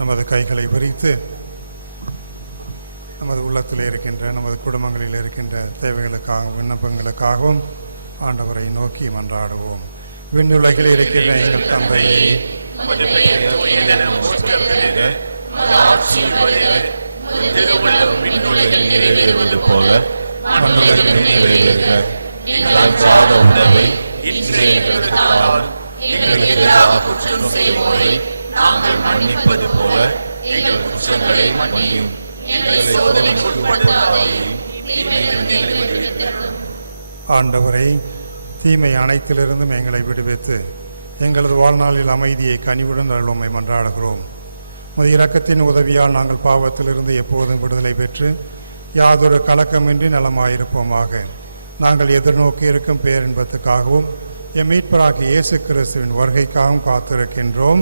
நமது கைகளை விரித்து நமது உள்ளத்தில் இருக்கின்ற நமது குடும்பங்களில் இருக்கின்ற தேவைகளுக்காகவும் விண்ணப்பங்களுக்காகவும் ஆண்டவரை நோக்கி மன்றாடுவோம். விண்ணுலகில் இருக்கின்ற எங்கள் தந்தையை, நிறைவேறுவது போல மண்ணுலகில் நிறைவேறுக. எங்கள் உணவை இன்று எங்களுக்கு தாரும். எங்களுக்கு எதிராக குற்றம் செய்வோரை நாங்கள் மன்னிப்பது போல எங்கள் குற்றங்களை மன்னியும். எங்களை சோதனைக்கு உட்படுத்தாதேயும், தீமையிலிருந்து எங்களை விடுவித்தருளும். ஆண்டவரை, தீமை அனைத்திலிருந்தும் எங்களை விடுவித்து எங்களது வாழ்நாளில் அமைதியை கனிவுடன் அருளுமை மன்றாடுகிறோம். உமது இரக்கத்தின் உதவியால் நாங்கள் பாவத்திலிருந்து எப்போதும் விடுதலை பெற்று யாதொரு கலக்கமின்றி நலமாயிருப்போமாக. நாங்கள் எதிர்நோக்கி இருக்கும் பேரின்பத்துக்காகவும் எம் மீட்பராகிய இயேசு கிறிஸ்துவின் வருகைக்காகவும் காத்திருக்கின்றோம்.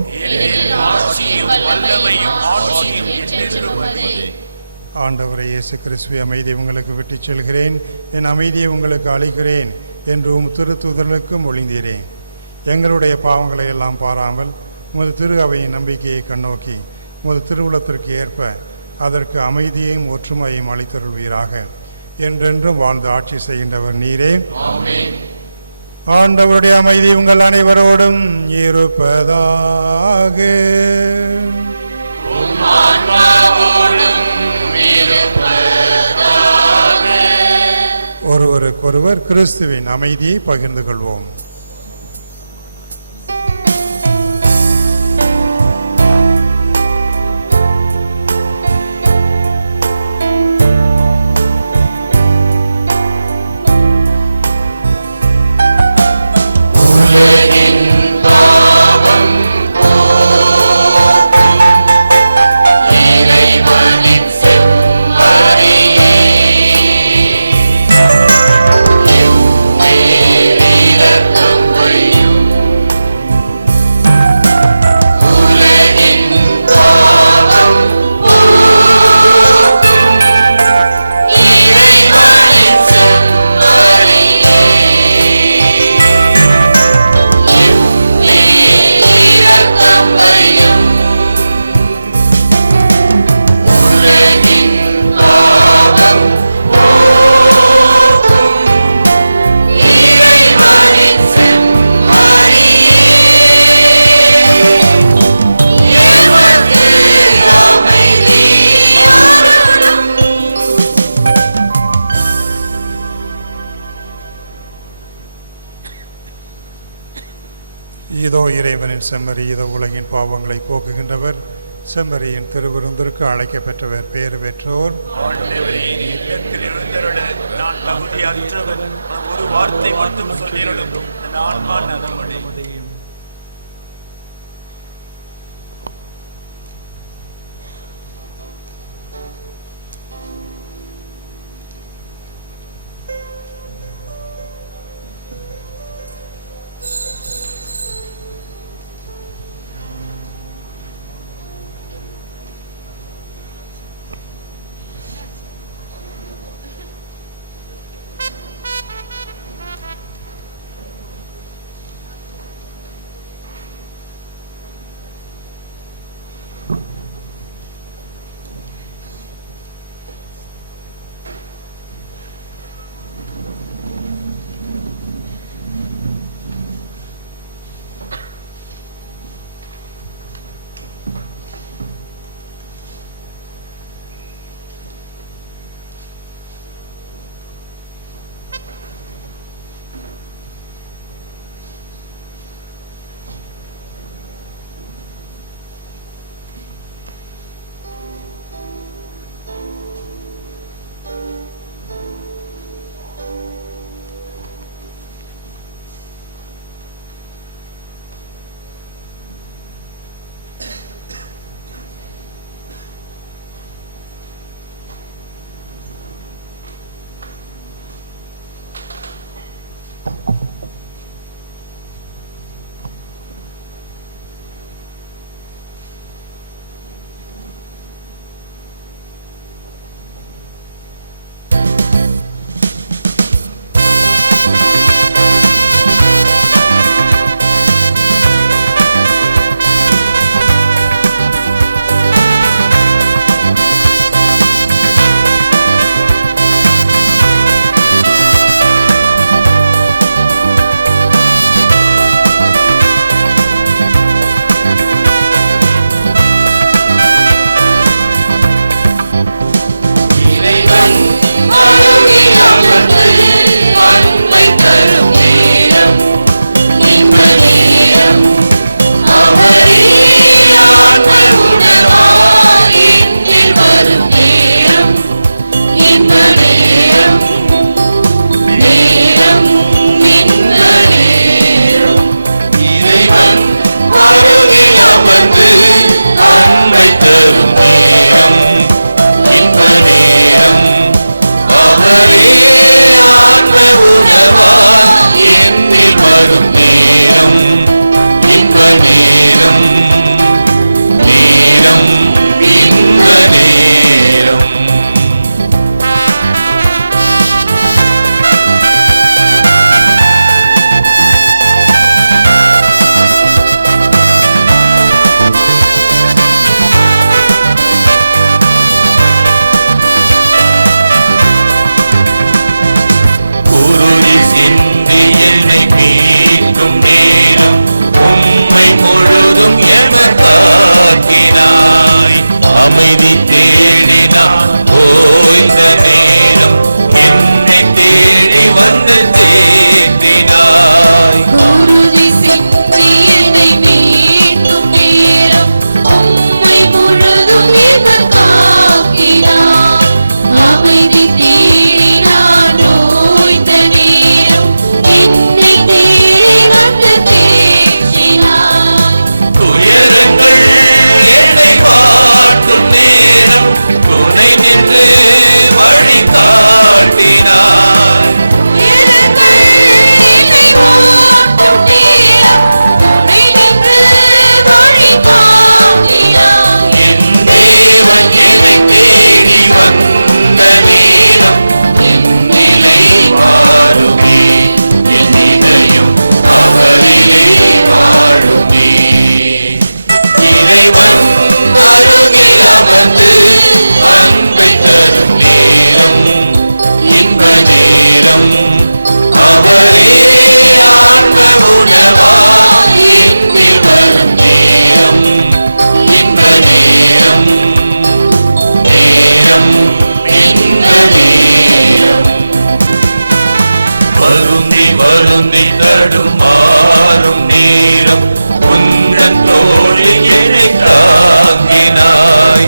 ஆண்டவரை இயேசு கிறிஸ்துவை அமைதியை உங்களுக்கு விட்டுச் செல்கிறேன், என் அமைதியை உங்களுக்கு அளிக்கிறேன் என்று உம் திருத்துதலுக்கு மொழிந்தீரேன். எங்களுடைய பாவங்களை எல்லாம் பாராமல் உமது திரு அவையின் நம்பிக்கையை கண்ணோக்கி உமது திருவுளத்திற்கு ஏற்ப அதற்கு அமைதியையும் ஒற்றுமையையும் அளித்தருள்வீராக. என்றென்றும் வாழ்ந்து ஆட்சி செய்கின்றவர் நீரே. ஆண்டவருடைய அமைதி உங்கள் அனைவரோடும் இருப்பதாக. ஒருவருக்கொருவர் கிறிஸ்துவின் அமைதியை பகிர்ந்து கொள்வோம். உலகின் பாவம் போக்கும் இறைவனின் செம்மறியே, எம்மேல் இரக்கம் வையும். உலகின் பாவம் போக்கும் இறைவனின் செம்மறியே, இதோ இறைவனின் செம்மறி, இதோ உலகின் பாவங்களை போக்குகின்றவர். செம்மறியின் திருவிருந்திற்கு அழைக்கப்பெற்றவர், பேறு பெற்றோர். நான் தகுதியற்றவன், ஒரு வார்த்தை மட்டும் சொல்லிடும், என் ஆன்மா நலமடையும். ஆன்ம உணவாய் என்னில் வரும் நேரம் இன்ப நேரம் நேரம் இன்ப நேரம். குருதி சிந்தி என்னை மீட்கும் நேரம் உம்மை முழுதும் எனக்காக்கினாய். அமைதி தேடினான் ஓய்ந்த நேரம் என்னை தேடி வந்து தேற்றினாய். குருதி சிந்தி என்னை மீட்கும் நேரம் உம்மை முழுதும் எனக்காக்கினாய். அமைதி தேடினான் ஓய்ந்த நேரம் என்னை தேடி வந்து தேற்றினாய். துயரங்கள் என்னை வாட்டும் நேரம் துணை நின்று வழி காட்டினாய். துயரங்கள் என்னை வாட்டும் நேரம் துணை நின்று வழி காட்டினாய். என் தேவன் என்னை தேடி வந்த நேரம் என் நிலை மாறுமே. என் இதயம் அவரிலே வாழுமே. இறைவன் அருகில் அமர்ந்து அன்பை தரும் நேரம் இன்ப நேரம். அவரே ஆன்ம உணவாய் என்னில் வரும் நேரம் இன்ப நேரம் நேரம் இன்ப நேரம். வருந்தி வருந்தி தடுமாறும் நேரம் உந்தன் தோளில் என்னை தாங்கினாய்.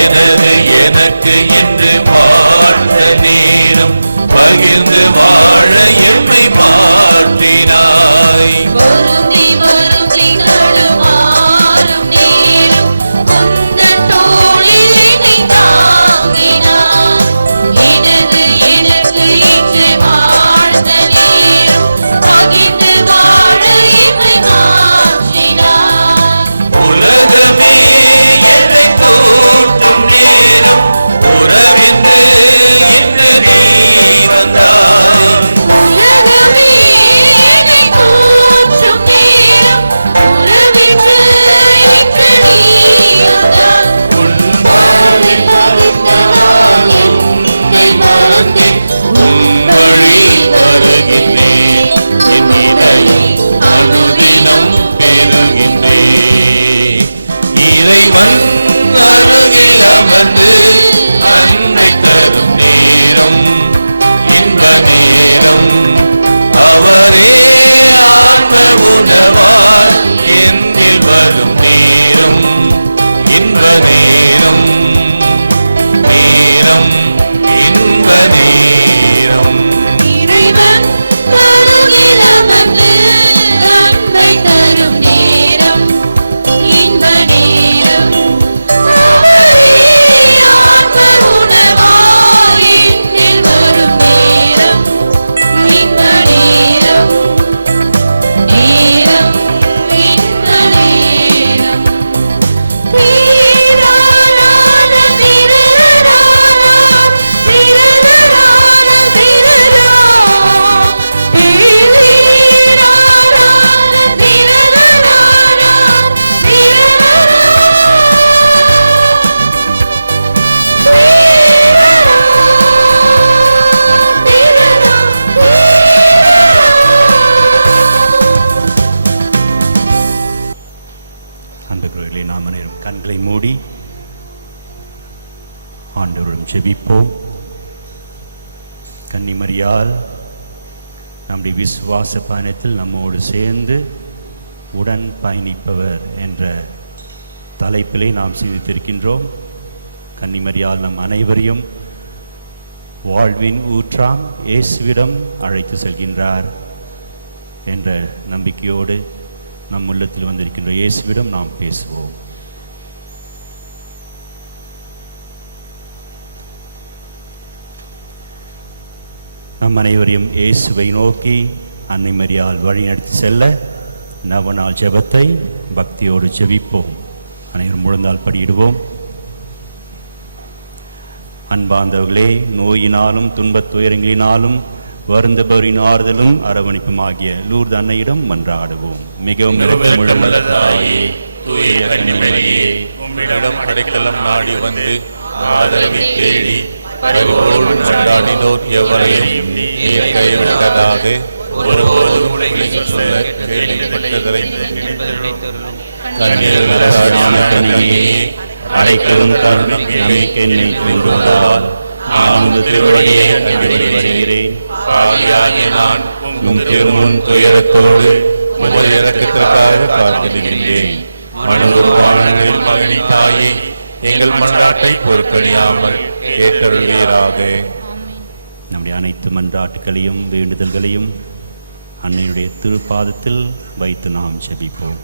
எனது எனக்கு என்று வாழ்ந்த நேரம் பகிர்ந்து வாழ எம்மை மாற்றினாய். வருந்தி வருந்தி தடுமாறும் நேரம் உந்தன் தோளில் என்னை தாங்கினாய். எனது எனக்கு என்று வாழ்ந்த நேரம் பகிர்ந்து வாழ எம்மை மாற்றினாய். உலகமே என்னை தூற்றும் நேரம் உறவென்று என்று நீ வந்தாய். உலகமே என்னை தூற்றும் நேரம் உறவென்று இன்று நீ வந்தாய். உன் வாழ்வில் மறைந்த நான் என்னை மறந்தேன். உன் வழி வருகின்றேன். என் இதயம் அனுதினம் பெறுகின்றேன். இறைவன் அருகில் அமர்ந்து அன்பை தரும் நேரம் இன்ப நேரம். அவரே ஆன்ம உணவாய் என்னில் வரும் நேரம் இன்ப நேரம் நேரம் இன்ப நேரம். இறைவன் அருகில் அமர்ந்து அன்பை தரும் நேரம் இன்ப நேரம். அவரே ஆன்ம உணவாய் என்னில் வரும் நேரம் இன்ப நேரம் நேரம் இன்ப நேரம். தீரான திரரான திரரான திரரா தீரான திரரான திரரா அன்புக்குரியவர்களே, நாம் அனைவரும் கண்களை மூடி ஆண்டவரிடம் ஜெபிப்போம். கன்னிமரியால் நம்முடைய விசுவாச பயணத்தில் நம்மோடு சேர்ந்து உடன் பயணிப்பவர் என்ற தலைப்பிலே நாம் சிந்தித்திருக்கின்றோம். கன்னிமரியால் நம் அனைவரையும் வாழ்வின் ஊற்றாம் இயேசுவிடம் அழைத்து செல்கின்றார் என்ற நம்பிக்கையோடு நம் உள்ளத்தில் வந்திருக்கின்ற இயேசுவிடம் நாம் பேசுவோம். நம் அனைவரையும் இயேசுவை நோக்கி அன்னை மரியாள் வழிநடத்தி செல்ல நவநாள் ஜெபத்தை பக்தியோடு ஜெபிப்போம். அனைவரும் முழந்தால் படியிடுவோம். அன்பார்ந்தவர்களே, நோயினாலும் துன்பத் துயரங்களினாலும் வருந்தபவரின் ஆறுதலும் அரவணைப்புமாகிய லூர்து அன்னையிடம் மன்றாடுவோம். மிகவும் இரக்கமுள்ள தாயே, தூய கன்னிமரியே, உம்மிடம் அடைக்கலம் நாடி வந்து ஆதரவை தேடி பரிவோடு மன்றாடினோர் எவரையும் நீர் கைவிட்டதாக ஒருபோதும் உலகில் சொல்ல கேள்விப்பட்டதை கன்னியே, அடைக்கலும் தருணம் நம்பிக்கை என்னை தூண்டுவதால் நான் உமது திருவடியை கண்டுபிடி வருகிறேன். பாவியாகிய நான் உம் திருமுன் துயரத்தோடு உமது இரக்கத்திற்காக காத்திருக்கின்றேன். மனு உருவான மகனி தாயே, எங்கள் மன்றாட்டை பொறுக்கணியாமல் கேட்டருள்வீராக. நம்முடைய அனைத்து மன்றாட்டுகளையும் வேண்டுதல்களையும் அன்னையுடைய திருப்பாதத்தில் வைத்து நாம் ஜெபிப்போம்.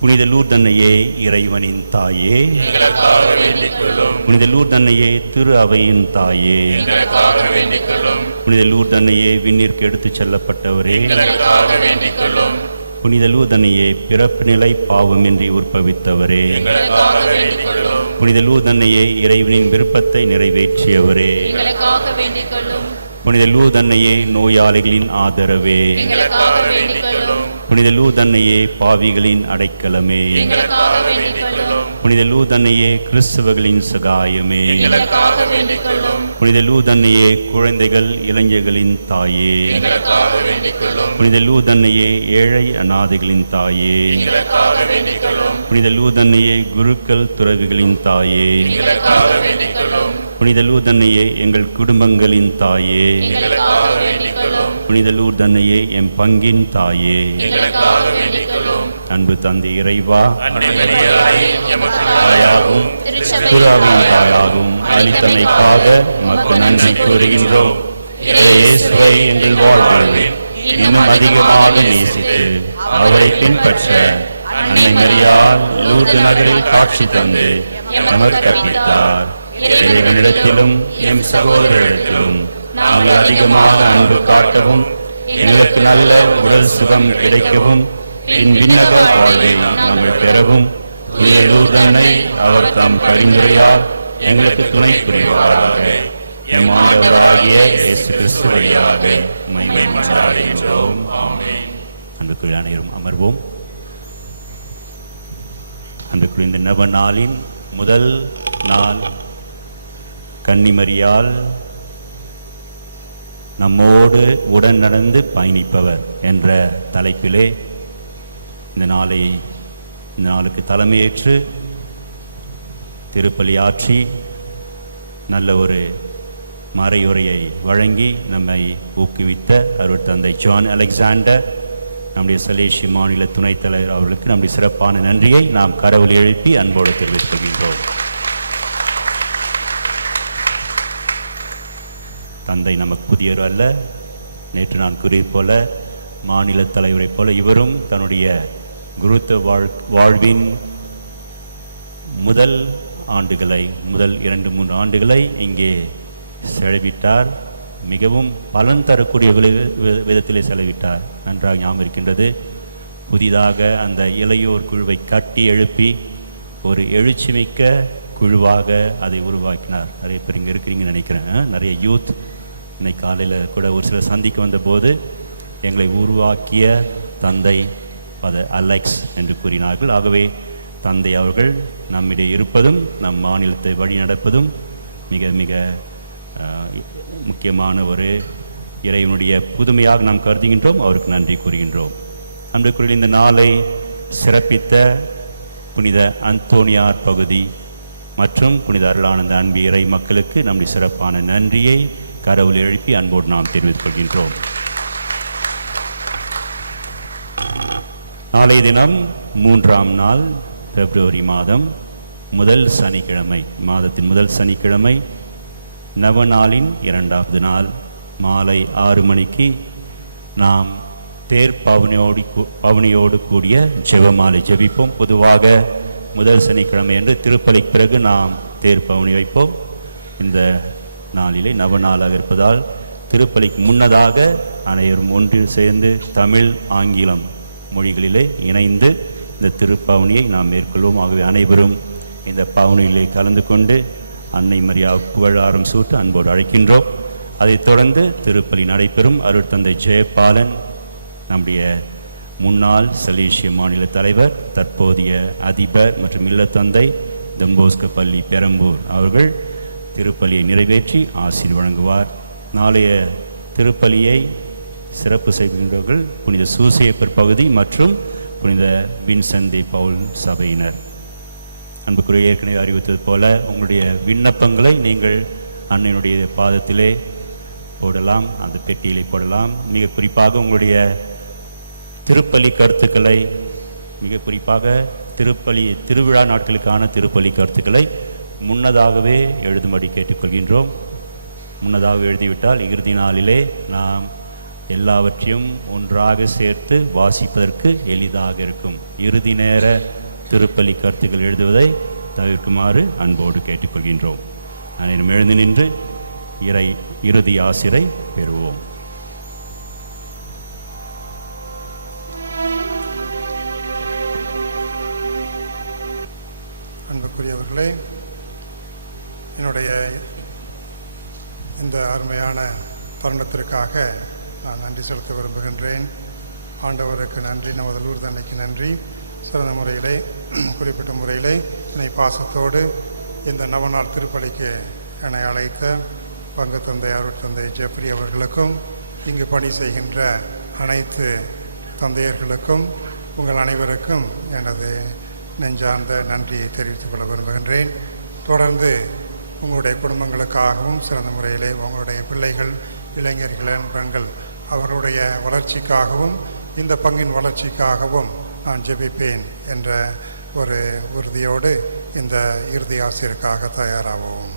புனித லூர்து அன்னையே, இறைவனின் தாயே, எங்களுக்காக வேண்டிக் கொள்ளும். புனித லூர்து அன்னையே, திரு அவையின் தாயே, எங்களுக்காக வேண்டிக் கொள்ளும். புனித லூர்து அன்னையே, விண்ணிற்கு எடுத்துச் செல்லப்பட்டவரே, எங்களுக்காக வேண்டிக் கொள்ளும். புனித லூர்து அன்னையே, பிறப்பு நிலை பாவமின்றி உற்பவித்தவரே, எங்களுக்காக வேண்டிக் கொள்ளும். புனித லூர்து அன்னையே, இறைவனின் விருப்பத்தை நிறைவேற்றியவரே, எங்களுக்காக வேண்டிக் கொள்ளும். புனித லூர்து அன்னையே, நோயாளிகளின் ஆதரவே, எங்களுக்காக வேண்டிக் கொள்ளும். புனித லூர்து அன்னையே, பாவிகளின் அடைக்கலமே, எங்களுக்காக வேண்டிக் கொள்ளும். புனித லூர்து அன்னையே, கிறிஸ்தவர்களின் சகாயமே, எங்களுக்காக வேண்டிக் கொள்ளும். புனித லூர்து அன்னையே, குழந்தைகள் இளைஞர்களின் தாயே, எங்களுக்காக வேண்டிக் கொள்ளும். புனித லூர்து அன்னையே, ஏழை அநாதைகளின் தாயே, எங்களுக்காக வேண்டிக் கொள்ளும். புனித லூர்து அன்னையே, குருக்கள் துறவிகளின் தாயே, எங்களுக்காக வேண்டிக் கொள்ளும். புனித லூர்து அன்னையே, எங்கள் குடும்பங்களின் தாயே, எங்களுக்காக வேண்டிக் கொள்ளும். புனித லூர்து அன்னையே, எம் பங்கின் தாயே, எங்களுக்காக வேண்டிக் கொள்ளும். அன்பு தந்தை இறைவா, அன்னை மரியாளை எமக்கு தாயாகும் திரு அவையின் தாயாகும் அளித்தமைக்காக உமக்கு நன்றி கூறுகின்றோம். இயேசுவை எங்கள் வாழ்வில் இன்னும் அதிகமாக நேசித்து அவரை பின்பற்ற அன்னை மரியாள் லூர்து நகரில் காட்சி தந்து நமக்கு கற்பித்தார். இறைவனிடத்திலும் எம் சகோதரரிடத்திலும் நாங்கள் அதிகமாக அன்பு காட்டவும், எங்களுக்கு நல்ல உடல் சுகம் கிடைக்கவும், பின் விண்ணக வாழ்வை நாங்கள் பெறவும் புனித லூர்து அன்னை அவர் தம் பரிந்துரையால் எங்களுக்கு துணை புரிவாராக. எம் ஆண்டவராகிய இயேசு கிறிஸ்து வழியாக உம்மை மன்றாடுகின்றோம். ஆமென். அன்புக்குரிய அனைவரும் அமர்வோம். அன்புக்குரிய இந்த நவ நாளின் முதல் நாள் கன்னிமரியால் நம்மோடு உடன் நடந்து பயணிப்பவர் என்ற தலைப்பிலே இந்த நாளுக்கு தலைமையேற்று திருப்பலி ஆற்றி நல்ல ஒரு மறையுரையை வழங்கி நம்மை ஊக்குவித்த அருள் தந்தை ஜான் அலெக்சாண்டர், நம்முடைய சலேசி மாநில துணைத் தலைவர் அவர்களுக்கு நம்முடைய சிறப்பான நன்றியை நாம் கரவொலி எழுப்பி அன்போடு தெரிவித்துக் கொள்கின்றோம். தந்தை நமக்கு புதியவர் அல்ல. நேற்று நான் கூறியது போல மாநில தலைவரைப் போல இவரும் தன்னுடைய குருத்துவ வாழ்வின் முதல் 2-3 ஆண்டுகளை இங்கே செலவிட்டார். மிகவும் பலன் தரக்கூடிய விதத்திலே செலவிட்டார். நன்றாக ஞாபகம் இருக்கின்றது. புதிதாக அந்த இளையோர் குழுவை கட்டி எழுப்பி ஒரு எழுச்சிமிக்க குழுவாக அதை உருவாக்கினார். நிறைய பேர் இங்கே இருக்கிறீங்கன்னு நினைக்கிறேன். நிறைய யூத் இன்னைக்கு காலையில் கூட ஒரு சிலர் சந்திக்க வந்தபோது எங்களை உருவாக்கிய தந்தை ஃபாதர் அலெக்ஸ் என்று கூறினார்கள். ஆகவே தந்தை அவர்கள் நம்மிடையே இருப்பதும் நம் மாநிலத்தை வழி நடப்பதும் மிக மிக முக்கியமான ஒரு இறைவனுடைய புதுமையாக நாம் கருதுகின்றோம். அவருக்கு நன்றி கூறுகின்றோம். அன்புக்குரிய இந்த நாளை சிறப்பித்த புனித அந்தோனியார் பகுதி மற்றும் புனித அருளானந்த அன்பு இறை மக்களுக்கு நம்முடைய சிறப்பான நன்றியை கரவொலி எழுப்பி அன்போடு நாம் தெரிவித்துக் கொள்கின்றோம். நாளைய தினம் 3ஆம் நாள் பிப்ரவரி மாதம் மாதத்தின் முதல் சனிக்கிழமை நவநாளின் 2வது நாள் மாலை 6 மணிக்கு நாம் தேர் பவனியோடு கூடிய ஜெபமாலை ஜெபிப்போம். பொதுவாக முதல் சனிக்கிழமை என்று திருப்பலிக்கு பிறகு நாம் தேர் பவனி வைப்போம். இந்த நாளிலே நவநாளாக இருப்பதால் திருப்பலிக்கு முன்னதாக அனைவரும் ஒன்றில் சேர்ந்து தமிழ் ஆங்கிலம் மொழிகளிலே இணைந்து இந்த திருப்பவனியை நாம் மேற்கொள்வோம். ஆகவே அனைவரும் இந்த பவனியிலே கலந்து கொண்டு அன்னை மரியா புகழாரம் சூட்ட அன்போடு அழைக்கின்றோம். அதைத் தொடர்ந்து திருப்பலி நடைபெறும். அருட்தந்தை ஜெயபாலன் நம்முடைய முன்னாள் சலேசிய மாநில தலைவர், தற்போதைய அதிபர் மற்றும் இல்லத்தந்தை டொன்போஸ்கோ பள்ளி பெரம்பூர் அவர்கள் திருப்பலியை நிறைவேற்றி ஆசீர் வழங்குவார். நாளைய திருப்பலியை சிறப்பு செய்கின்றவர்கள் புனித சூசையப்பர் பகுதி மற்றும் புனித வின்சென்ட் பவுல் சபையினர். அன்புக்குரிய ஏற்கனவே அறிவித்தது போல உங்களுடைய விண்ணப்பங்களை நீங்கள் அன்னையினுடைய பாதத்திலே போடலாம், அந்த பெட்டியிலே போடலாம். மிக குறிப்பாக உங்களுடைய திருப்பலி கருத்துக்களை, மிக குறிப்பாக திருவிழா நாட்களுக்கான திருப்பலி கருத்துக்களை முன்னதாகவே எழுதும்படி கேட்டுக்கொள்கின்றோம். முன்னதாக எழுதிவிட்டால் இறுதி நாளிலே நாம் எல்லாவற்றையும் ஒன்றாக சேர்த்து வாசிப்பதற்கு எளிதாக இருக்கும். இறுதி நேர திருப்பலி கருத்துக்கள் எழுதுவதை தவிர்க்குமாறு அன்போடு கேட்டுக்கொள்கின்றோம். அனைவரும் எழுந்து நின்று இறுதி ஆசிரை பெறுவோம். அன்புக்குரியவர்களே, என்னுடைய இந்த அருமையான தருணத்திற்காக நான் நன்றி செலுத்த விரும்புகின்றேன். ஆண்டவருக்கு நன்றி, நமது லூர்து அன்னைக்கு நன்றி. சிறந்த முறையிலே, குறிப்பிட்ட முறையிலே என்னை பாசத்தோடு இந்த நவநாள் திருப்பலிக்கு என்னை அழைத்த பங்கு தந்தை அருட்தந்தை ஜெப்ரி அவர்களுக்கும், இங்கு பணி செய்கின்ற அனைத்து தந்தையர்களுக்கும், உங்கள் அனைவருக்கும் எனது நெஞ்சார்ந்த நன்றியை தெரிவித்துக் கொள்ள விரும்புகின்றேன். தொடர்ந்து உங்களுடைய குடும்பங்களுக்காகவும், சிறந்த முறையிலே உங்களுடைய பிள்ளைகள், இளைஞர்கள், பெண்கள் அவர்களுடைய வளர்ச்சிக்காகவும், இந்த பங்கின் வளர்ச்சிக்காகவும் நான் ஜெபிப்பேன் என்ற ஒரு உறுதியோடு இந்த இறுதி ஆசிரியருக்காக தயாராவோம்.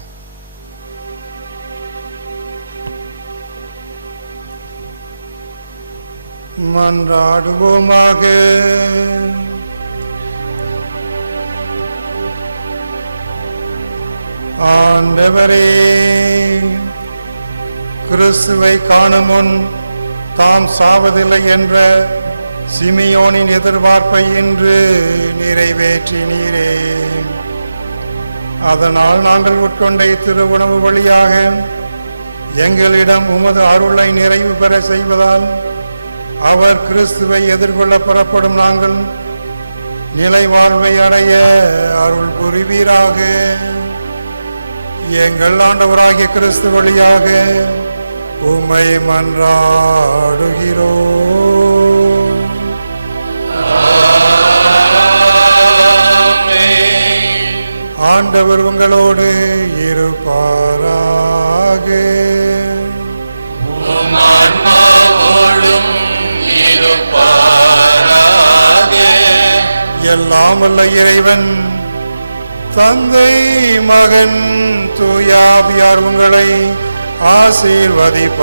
மன்றாடுவோமாக. ஆண்டவரே, கிறிஸ்துவை காணும் முன் தாம் சாவதில்லை என்ற சிமியோனின் எதிர்பார்ப்பை இன்று நிறைவேற்றினீரே. அதனால் நாங்கள் உட்கொண்ட திரு உணவு வழியாக எங்களிடம் உமது அருளை நிறைவு பெற செய்வதால் அவர் கிறிஸ்துவை எதிர்கொள்ள புறப்படும் நாங்கள் நிலை வாழ்வை அடைய அருள் புரிவீராக. எங்கள் ஆண்டவராகிய கிறிஸ்து வழியாக உம்மை மன்றாடுகிறோம். ஆண்டவர் உங்களோடு இருப்பாராக. எல்லாம் வல்ல இறைவன் தந்தை, மகன், தூயாவியார் உங்களை ஆசீர்வதிப்பாராக.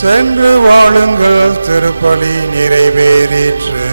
சென்று வாழுங்கள், திருப்பலி நிறைவேறிற்று.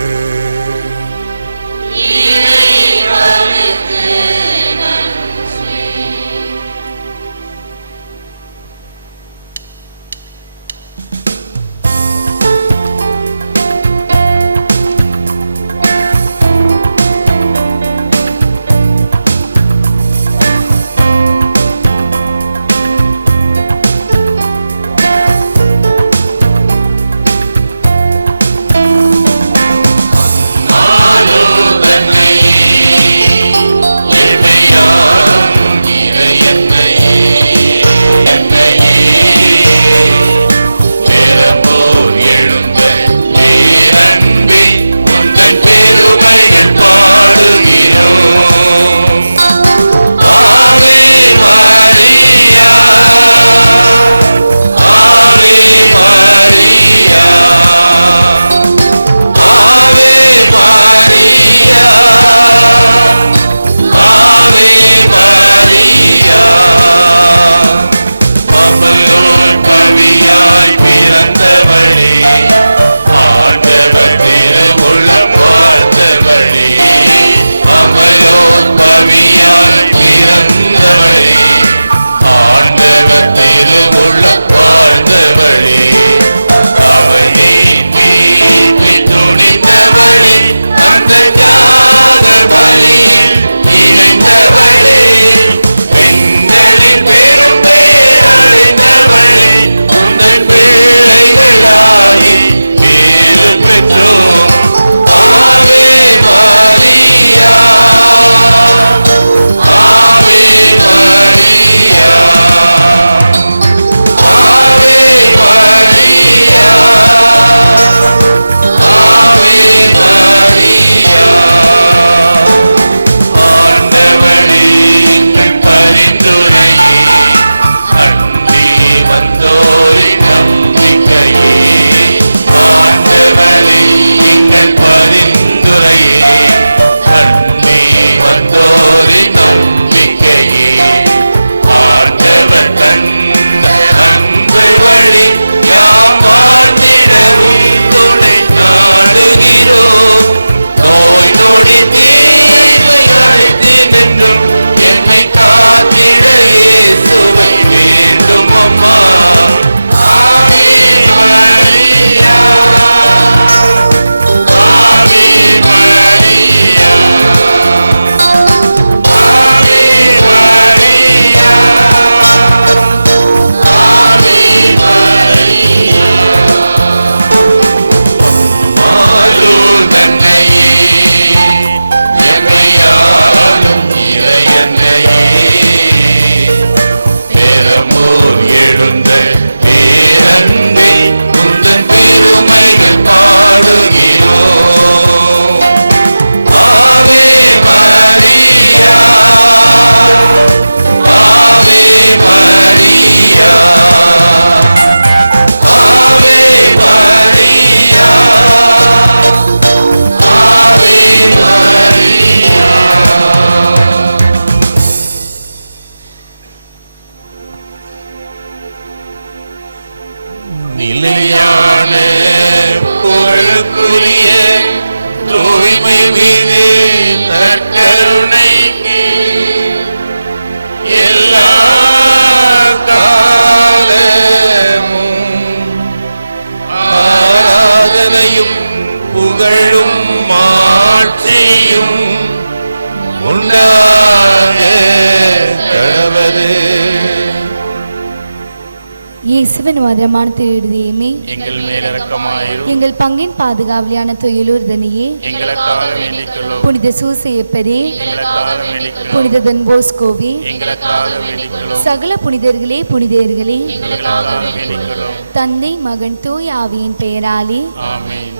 லூர் தன்னையே எம்மையாளும் இறையன்னையே பெரம்பூர் எழுந்த பேரன்பை உந்தன் பெருமைகள் பாடுகிறோம். ஆவே மரியா, ஆவே மரியா, ஆவே மரியா, ஆவே மரியா. நிலையான புகழுக்குரிய தூய்மை மீது நற்கருணைக்கு எல்லா காலமும் ஆராதனையும் புகழும் மாட்சியும் உண்டாக கடவது. இயேசுவின் மதுரமான திருடுதியுமே எங்கள் மேல் இரக்கமாயிரும். எங்கள் பங்கின் பாதுகாவலியான துயிலூர்தனையே எங்களுக்காக வேண்டிக்கொள்ளும். புனித சூசையப்பரே, எங்களுக்காக வேண்டிக்கொள்ளும். புனித தன்போஸ்கோவே, எங்களுக்காக வேண்டிக்கொள்ளும். சகல புனிதர்களே புனிதர்களே, எங்களுக்காக வேண்டிக்கொள்ளும். தந்தை மகன் தூய ஆவியின் பெயராலே ஆமென்.